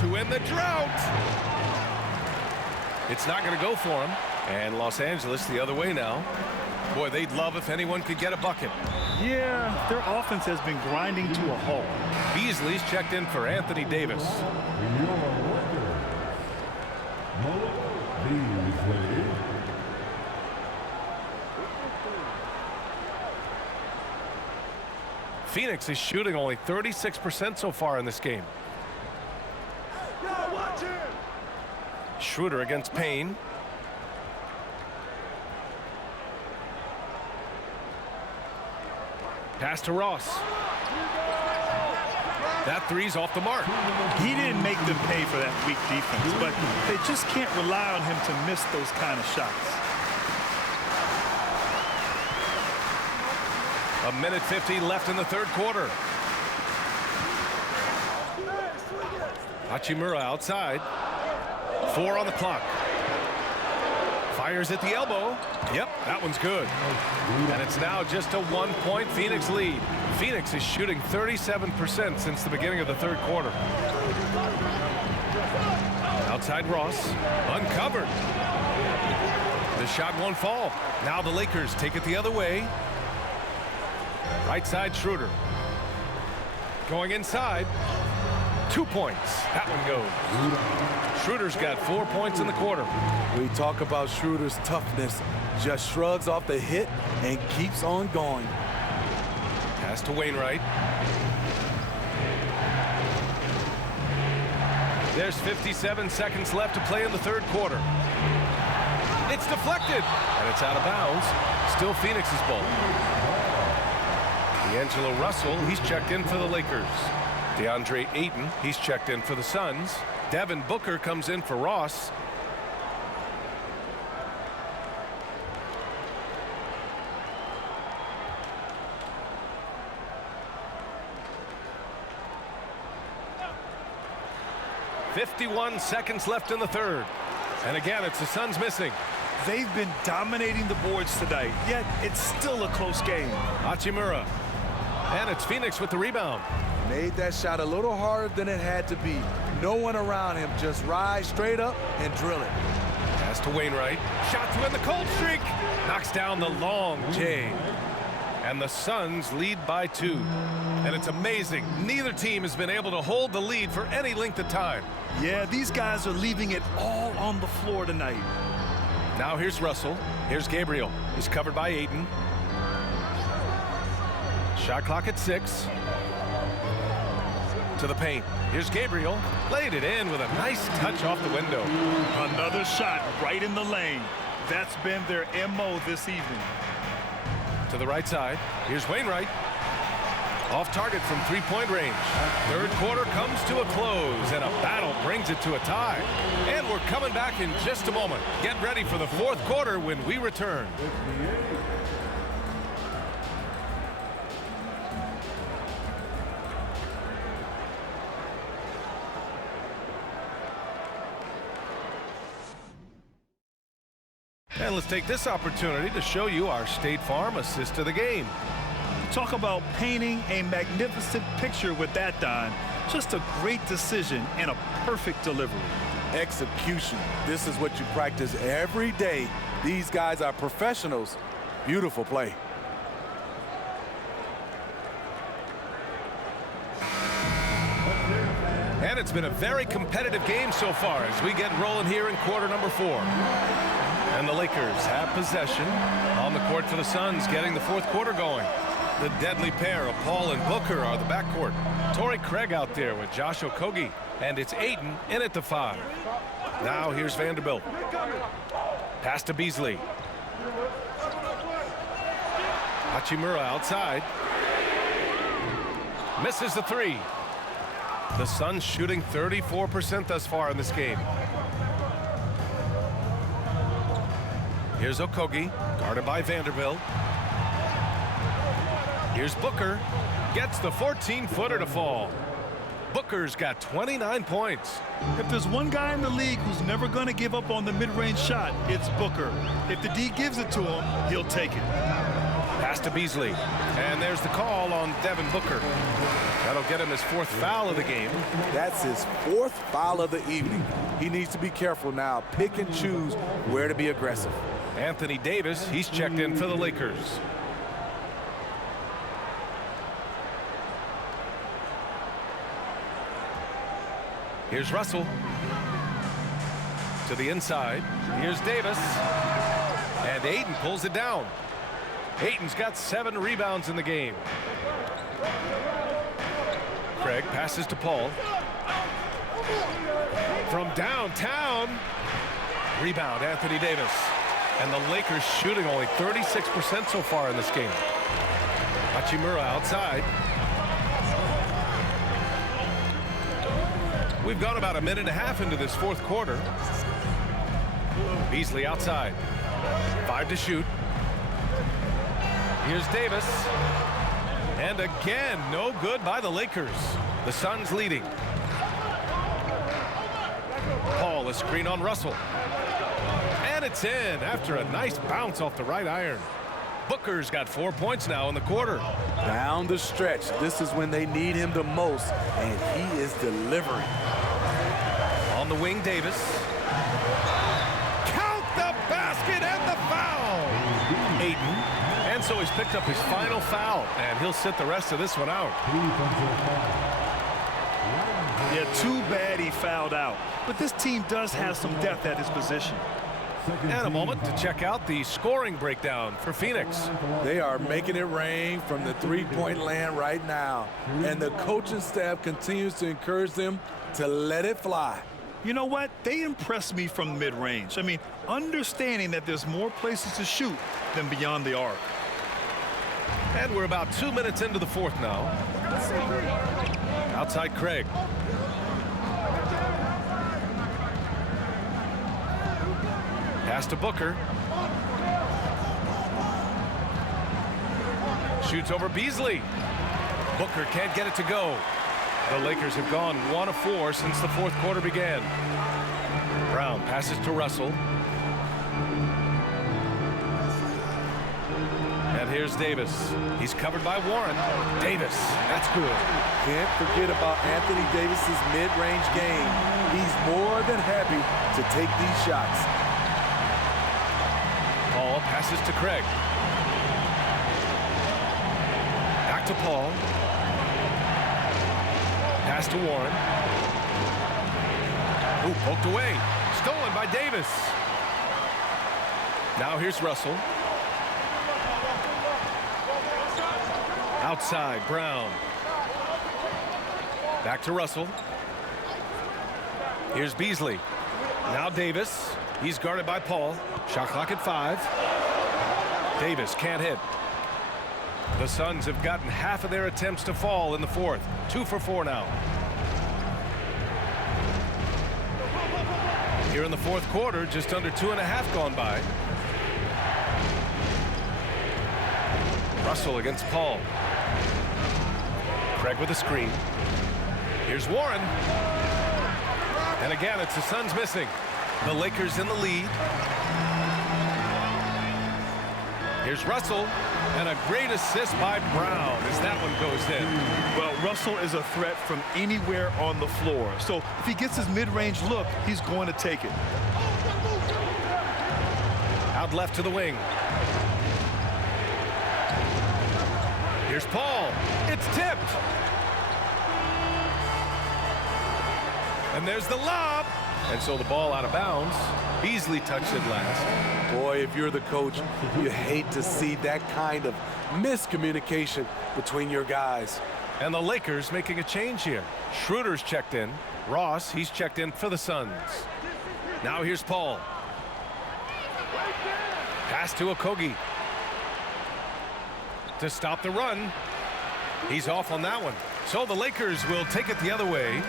To end the drought. It's not going to go for him. And Los Angeles the other way now. Boy, they'd love if anyone could get a bucket. Yeah, their offense has been grinding to a halt. Beasley's checked in for Anthony Davis. Your Lakers, Malik Beasley. Phoenix is shooting only 36% so far in this game. Schroeder against Payne. Pass to Ross. That three's off the mark. He didn't make them pay for that weak defense, but they just can't rely on him to miss those kind of shots. A minute 50 left in the third quarter. Hachimura outside. 4 on the clock. Fires at the elbow. Yep, that one's good. And it's now just a 1-point Phoenix lead. Phoenix is shooting 37% since the beginning of the third quarter. Outside Ross. Uncovered. The shot won't fall. Now the Lakers take it the other way. Right side Schroeder. Going inside. 2 points. That one goes. Schroeder's got 4 points in the quarter. We talk about Schroeder's toughness. Just shrugs off the hit and keeps on going. Pass to Wainwright. There's 57 seconds left to play in the third quarter. It's deflected, and it's out of bounds. Still Phoenix's ball. D'Angelo Russell, he's checked in for the Lakers. DeAndre Ayton, he's checked in for the Suns. Devin Booker comes in for Ross. .51 seconds left in the third. And again, it's the Suns missing. They've been dominating the boards tonight, yet it's still a close game. Hachimura. And it's Phoenix with the rebound. Made that shot a little harder than it had to be. No one around him. Just rise straight up and drill it. Pass to Wainwright. Shot to end the cold streak. Knocks down the long J. And the Suns lead by 2. And it's amazing. Neither team has been able to hold the lead for any length of time. Yeah, these guys are leaving it all on the floor tonight. Now here's Russell. Here's Gabriel. He's covered by Ayton. Shot clock at 6. To the paint. Here's Gabriel. Laid it in with a nice touch off the window. Another shot right in the lane. That's been their MO this evening. To the right side. Here's Wainwright. Off target from three-point range. Third quarter comes to a close, and a battle brings it to a tie. And we're coming back in just a moment. Get ready for the fourth quarter when we return. And let's take this opportunity to show you our State Farm assist to the game. Talk about painting a magnificent picture with that, Don. Just a great decision and a perfect delivery. Execution. This is what you practice every day. These guys are professionals. Beautiful play. And it's been a very competitive game so far as we get rolling here in quarter number 4. And the Lakers have possession on the court for the Suns, getting the fourth quarter going. The deadly pair of Paul and Booker are the backcourt. Torrey Craig out there with Josh Okogie, and it's Ayton in at the 5. Now here's Vanderbilt. Pass to Beasley. Hachimura outside. Misses the 3. The Suns shooting 34% thus far in this game. Here's Okogie, guarded by Vanderbilt. Here's Booker, gets the 14-footer to fall. Booker's got 29 points. If there's one guy in the league who's never going to give up on the mid-range shot, it's Booker. If the D gives it to him, he'll take it. Pass to Beasley, and there's the call on Devin Booker. That'll get him his 4th foul of the game. That's his 4th foul of the evening. He needs to be careful now. Pick and choose where to be aggressive. Anthony Davis, he's checked in for the Lakers. Here's Russell. To the inside. Here's Davis. And Ayton pulls it down. Ayton's got 7 rebounds in the game. Craig passes to Paul. From downtown. Rebound, Anthony Davis. And the Lakers shooting only 36% so far in this game. Hachimura outside. We've gone about a minute and a half into this fourth quarter. Beasley outside. 5 to shoot. Here's Davis. And again, no good by the Lakers. The Suns leading. Paul, a screen on Russell. And it's in after a nice bounce off the right iron. Booker's got 4 points now in the quarter. Down the stretch. This is when they need him the most, and he is delivering. On the wing, Davis. Count the basket and the foul. Ayton. And so he's picked up his final foul, and he'll sit the rest of this one out. Yeah, too bad he fouled out. But this team does have some depth at his position. And a moment to check out the scoring breakdown for Phoenix. They are making it rain from the three-point land right now. And the coaching staff continues to encourage them to let it fly. You know what? They impressed me from mid-range. I mean, understanding that there's more places to shoot than beyond the arc. And we're about 2 minutes into the fourth now. Outside Craig. Pass to Booker. Shoots over Beasley. Booker can't get it to go. The Lakers have gone 1 of 4 since the fourth quarter began. Brown passes to Russell. And here's Davis. He's covered by Warren. Davis, that's good. Can't forget about Anthony Davis's mid-range game. He's more than happy to take these shots. Paul passes to Craig. Back to Paul. Pass to Warren. Ooh, poked away. Stolen by Davis. Now here's Russell. Outside, Brown. Back to Russell. Here's Beasley. Now Davis. He's guarded by Paul. Shot clock at 5. Davis can't hit. The Suns have gotten half of their attempts to fall in the fourth. 2 for 4 now. Here in the fourth quarter, just under 2.5 gone by. Russell against Paul. Craig with a screen. Here's Warren. And again, it's the Suns missing. The Lakers in the lead. Here's Russell. And a great assist by Brown as that one goes in. Well, Russell is a threat from anywhere on the floor. So if he gets his mid-range look, he's going to take it. Out left to the wing. Here's Paul. It's tipped. And there's the lob. And so the ball out of bounds. Beasley touched it last. Boy, if you're the coach, you hate to see that kind of miscommunication between your guys. And the Lakers making a change here. Schroeder's checked in. Ross, he's checked in for the Suns. Now here's Paul. Pass to Okogie. To stop the run. He's off on that one. So the Lakers will take it the other way.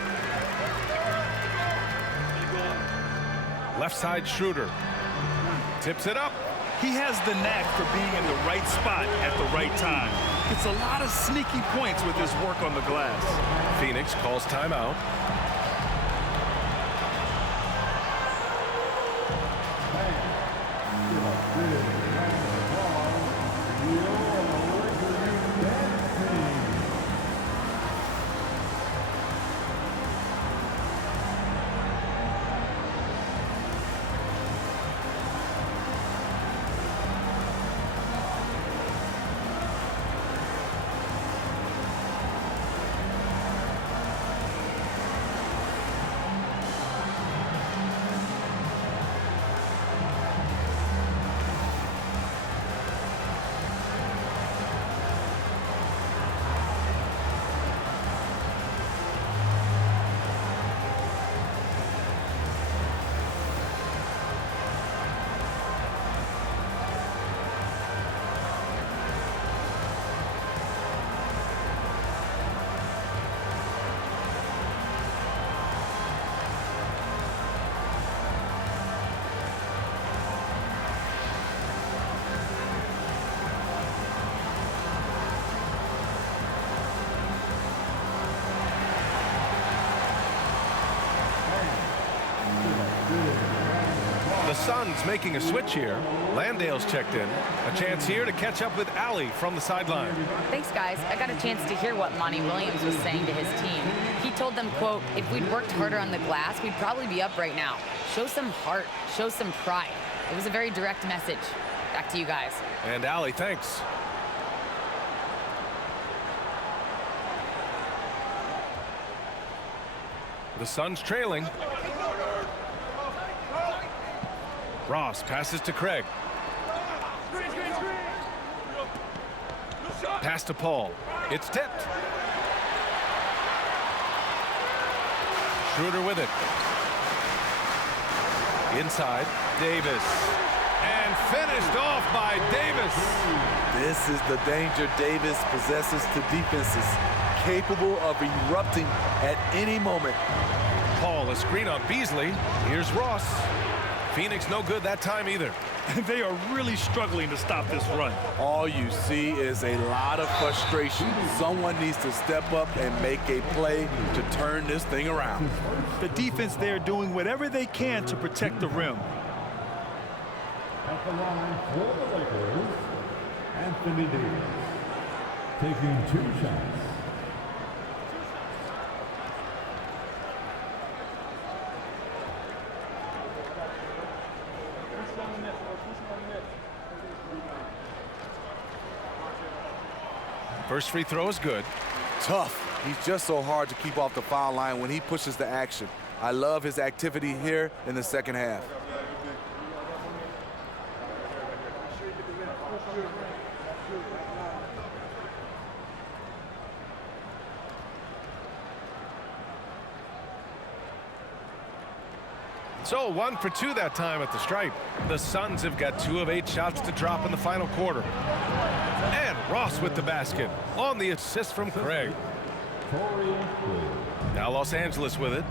Left side Schroeder. Tips it up. He has the knack for being in the right spot at the right time. Gets a lot of sneaky points with his work on the glass. Phoenix calls timeout. Suns making a switch here. Landale's checked in. A chance here to catch up with Allie from the sideline. Thanks, guys. I got a chance to hear what Monty Williams was saying to his team. He told them, quote, if we'd worked harder on the glass, we'd probably be up right now. Show some heart. Show some pride. It was a very direct message. Back to you guys. And Allie, thanks. The Suns trailing. Ross passes to Craig. Pass to Paul. It's tipped. Schroeder with it. Inside, Davis. And finished off by Davis. This is the danger Davis possesses to defenses, capable of erupting at any moment. Paul, a screen on Beasley. Here's Ross. Phoenix no good that time either. They are really struggling to stop this run. All you see is a lot of frustration. Someone needs to step up and make a play to turn this thing around. The defense there doing whatever they can to protect the rim. At the line for the Lakers, Anthony Davis, taking 2 shots. First free throw is good. Tough. He's just so hard to keep off the foul line when he pushes the action. I love his activity here in the second half. So 1 for 2 that time at the stripe. The Suns have got 2 of 8 shots to drop in the final quarter. And Ross with the basket on the assist from Craig. Now Los Angeles with it.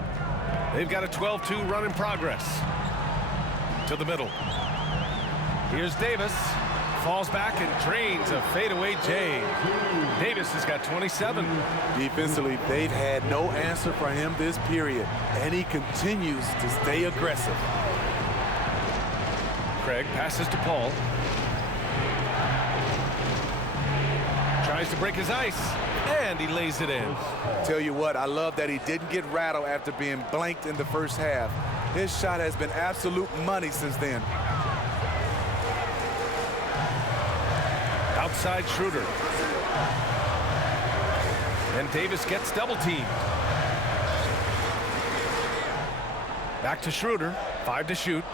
They've got a 12-2 run in progress. To the middle. Here's Davis. Falls back and drains a fadeaway J. Davis has got 27. Defensively, they've had no answer for him this period, and he continues to stay aggressive. Craig passes to Paul. tries to break his ice, and he lays it in. Tell you what, I love that he didn't get rattled after being blanked in the first half. His shot has been absolute money since then. Outside Schroeder. And Davis gets double teamed. Back to Schroeder, 5 to shoot.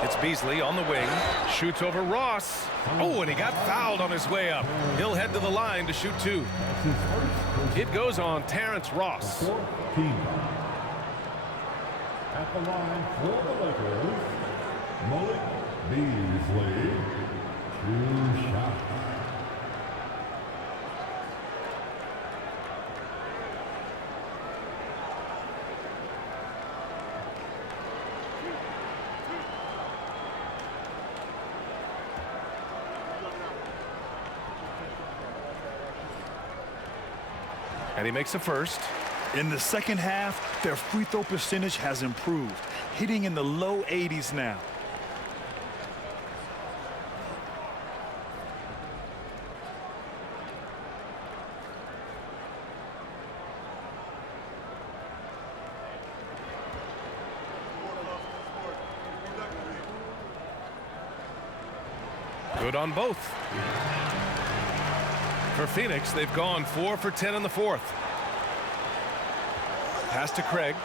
It's Beasley on the wing, shoots over Ross. Oh, and he got fouled on his way up. He'll head to the line to shoot 2. It goes on Terrence Ross. At the line for the Lakers, Malik Beasley, 2 shots. And he makes the first. In the second half, their free throw percentage has improved, hitting in the low 80s now. Good on both. For Phoenix, they've gone 4 for 10 in the fourth. Pass to Craig.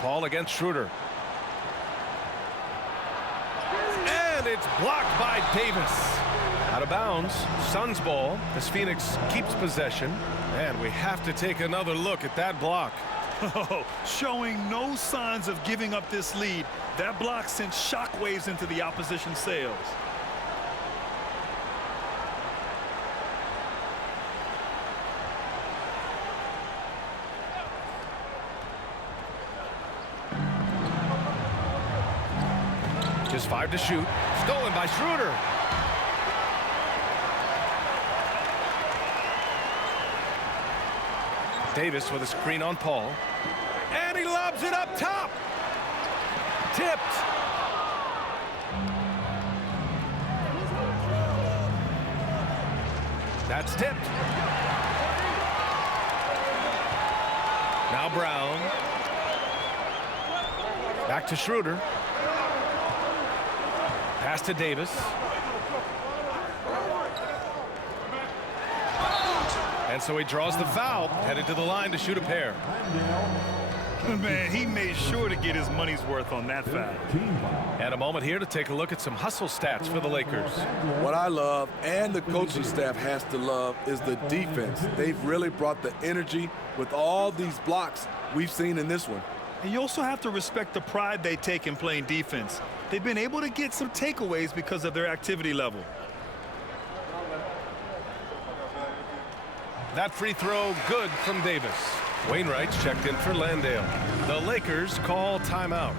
Paul against Schroeder. And it's blocked by Davis. Out of bounds. Suns ball as Phoenix keeps possession. And we have to take another look at that block. Showing no signs of giving up this lead. That block sent shockwaves into the opposition sails. Just 5 to shoot. Stolen by Schroeder. Davis with a screen on Paul. And he lobs it up top. Tipped. That's tipped. Now Brown. Back to Schroeder. Pass to Davis. And so he draws the foul, headed to the line to shoot a pair. Man, he made sure to get his money's worth on that foul. And a moment here to take a look at some hustle stats for the Lakers. What I love, and the coaching staff has to love, is the defense. They've really brought the energy with all these blocks we've seen in this one. And you also have to respect the pride they take in playing defense. They've been able to get some takeaways because of their activity level. That free throw good from Davis. Wainwright's checked in for Landale. The Lakers call timeout.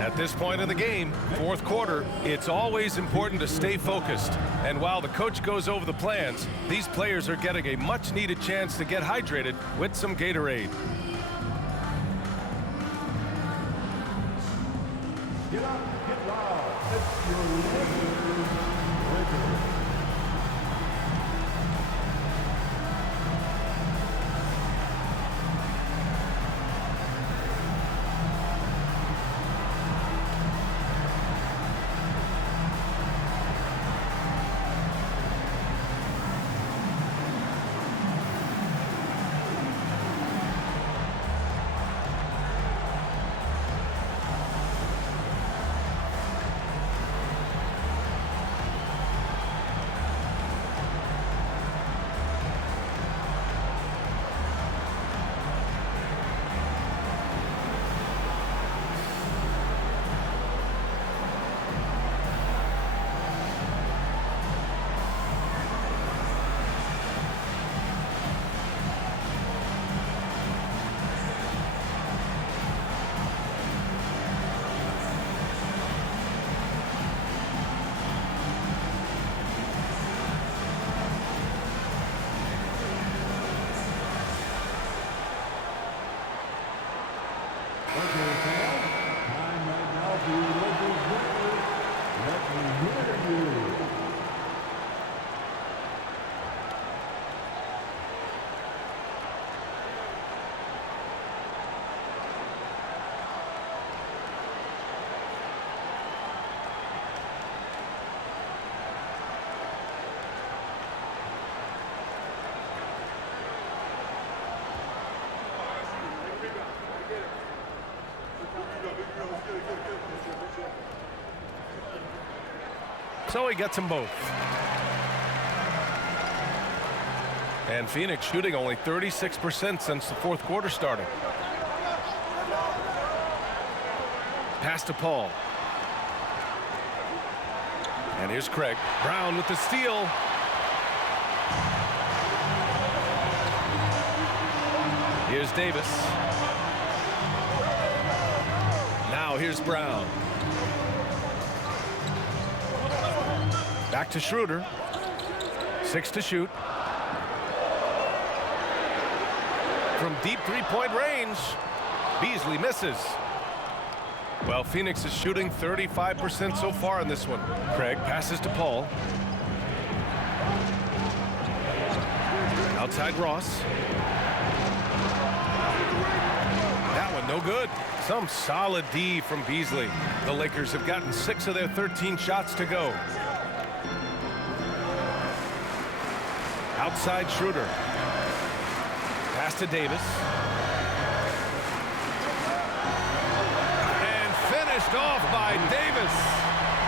At this point in the game, fourth quarter, it's always important to stay focused. And while the coach goes over the plans, these players are getting a much-needed chance to get hydrated with some Gatorade. Get up, get loud. It's your Lakers. So he gets them both. And Phoenix shooting only 36% since the fourth quarter started. Pass to Paul. And here's Craig. Brown with the steal. Here's Davis. Now here's Brown. Back to Schroeder. 6 to shoot. From deep three-point range, Beasley misses. Well, Phoenix is shooting 35% so far in this one. Craig passes to Paul. Outside Ross. That one no good. Some solid D from Beasley. The Lakers have gotten 6 of their 13 shots to go. Outside Schroeder. Pass to Davis. And finished off by Davis.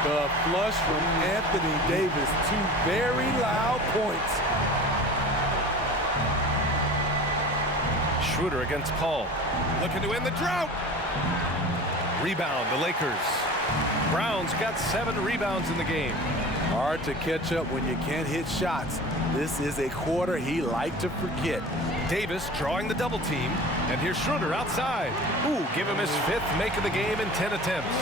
The flush from Anthony Davis. 2 very loud points. Schroeder against Paul. Looking to end the drought. Rebound, the Lakers. Brown's got 7 rebounds in the game. Hard to catch up when you can't hit shots. This is a quarter he liked to forget. Davis drawing the double team. And here's Schroeder outside. Ooh, give him his 5th make of the game in 10 attempts.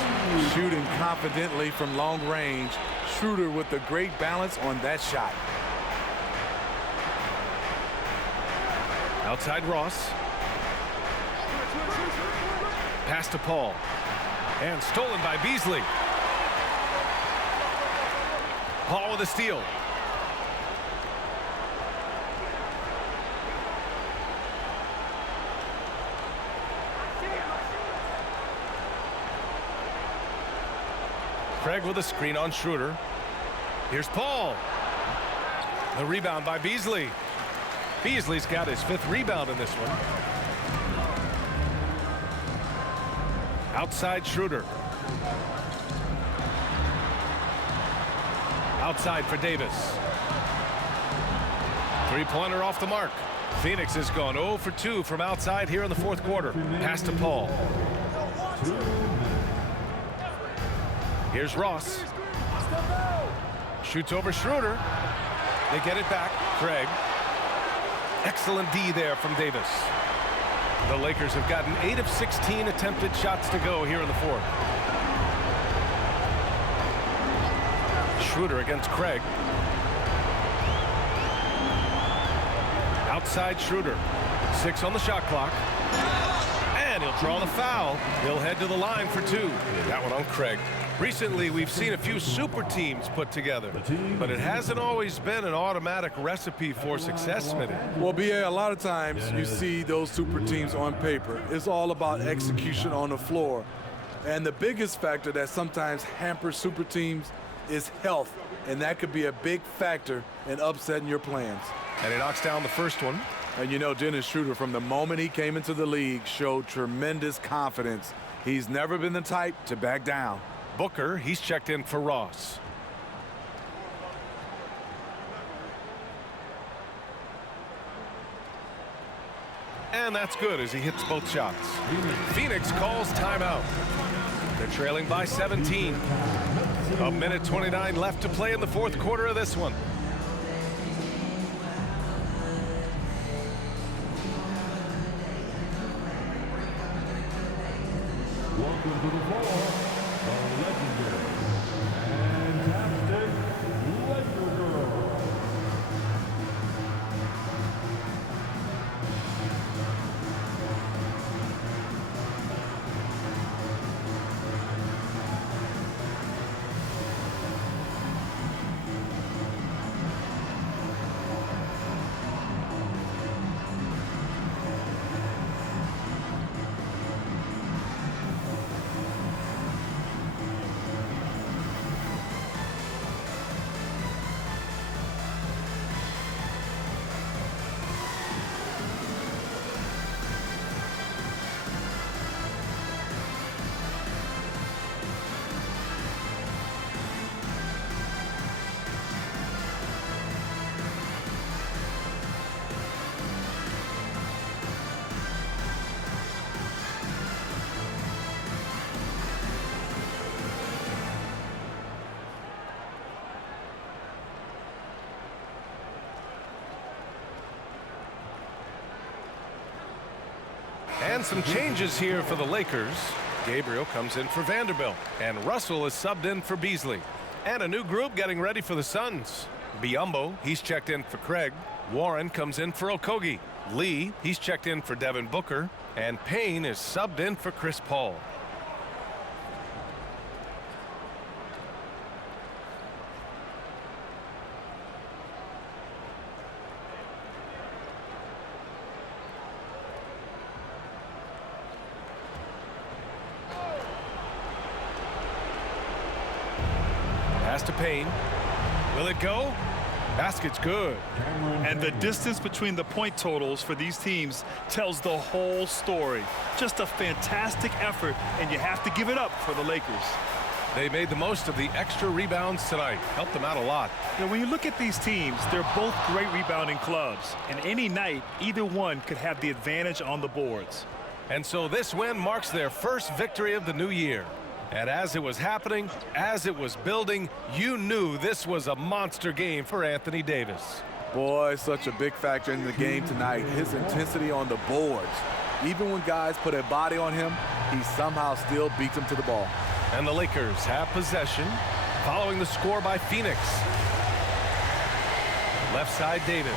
Shooting confidently from long range. Schroeder with a great balance on that shot. Outside Ross. Pass to Paul. And stolen by Beasley. Paul with a steal. Craig with a screen on Schroeder. Here's Paul. The rebound by Beasley. Beasley's got his 5th rebound in this one. Outside Schroeder. Outside for Davis. 3-pointer off the mark. Phoenix has gone 0 for 2 from outside here in the fourth quarter. Pass to Paul. Here's Ross. Shoots over Schroeder. They get it back. Craig. Excellent D there from Davis. The Lakers have gotten 8 of 16 attempted shots to go here in the fourth. Schroeder against Craig. Outside Schroeder. 6 on the shot clock. And he'll draw the foul. He'll head to the line for 2. That one on Craig. Recently, we've seen a few super teams put together, but it hasn't always been an automatic recipe for success, Smitty. Well, BA, a lot of times you see those super teams on paper. It's all about execution on the floor. And the biggest factor that sometimes hampers super teams is health, and that could be a big factor in upsetting your plans. And he knocks down the first one. And you know, Dennis Schroeder, from the moment he came into the league, showed tremendous confidence. He's never been the type to back down. Booker, he's checked in for Ross. And that's good as he hits both shots. Phoenix calls timeout. They're trailing by 17. 1:29 left to play in the fourth quarter of this one. Welcome to the floor, the legendary, fantastic Laker Girl. And some changes here for the Lakers. Gabriel comes in for Vanderbilt, and Russell is subbed in for Beasley. And a new group getting ready for the Suns. Biyombo, he's checked in for Craig. Warren comes in for Okogie. Lee, he's checked in for Devin Booker. And Payne is subbed in for Chris Paul. Pass to Payne. Will it go? Basket's good. And the distance between the point totals for these teams tells the whole story. Just a fantastic effort, and you have to give it up for the Lakers. They made the most of the extra rebounds tonight. Helped them out a lot. Now, when you look at these teams, they're both great rebounding clubs. And any night, either one could have the advantage on the boards. And so this win marks their first victory of the new year. And as it was happening, as it was building, you knew this was a monster game for Anthony Davis. Boy, such a big factor in the game tonight. His intensity on the boards. Even when guys put a body on him, he somehow still beats them to the ball. And the Lakers have possession, following the score by Phoenix. Left side, Davis.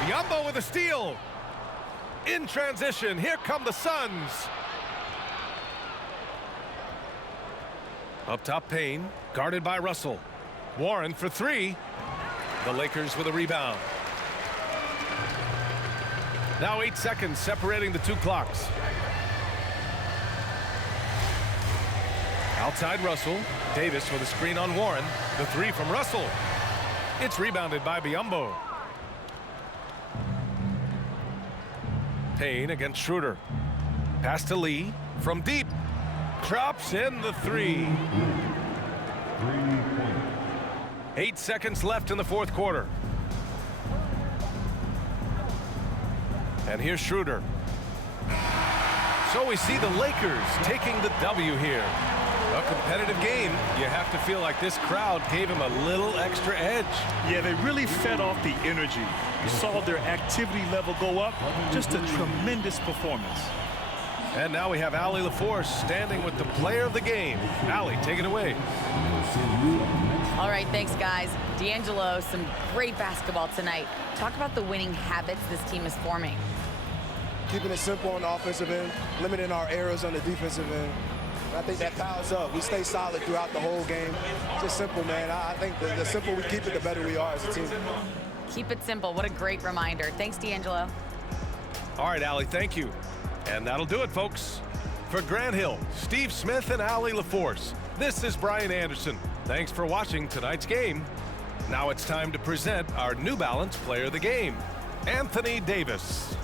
Biyombo with a steal. In transition, here come the Suns. Up top, Payne, guarded by Russell. Warren for three. The Lakers with a rebound. Now 8 seconds separating the two clocks. Outside Russell. Davis with a screen on Warren. The three from Russell. It's rebounded by Biyombo. Payne against Schroeder. Pass to Lee from deep. Drops in the three. 8 seconds left in the fourth quarter. And here's Schroeder. So we see the Lakers taking the W here. A competitive game. You have to feel like this crowd gave him a little extra edge. Yeah, they really fed off the energy. You saw their activity level go up. Just a tremendous performance. And now we have Allie LaForce standing with the player of the game. Allie, take it away. All right, thanks, guys. D'Angelo, some great basketball tonight. Talk about the winning habits this team is forming. Keeping it simple on the offensive end, limiting our errors on the defensive end. I think that piles up. We stay solid throughout the whole game. Just simple, man. I think the simpler we keep it, the better we are as a team. Keep it simple. What a great reminder. Thanks, D'Angelo. All right, Allie, thank you. And that'll do it, folks. For Grant Hill, Steve Smith, and Allie LaForce, this is Brian Anderson. Thanks for watching tonight's game. Now it's time to present our New Balance Player of the Game, Anthony Davis.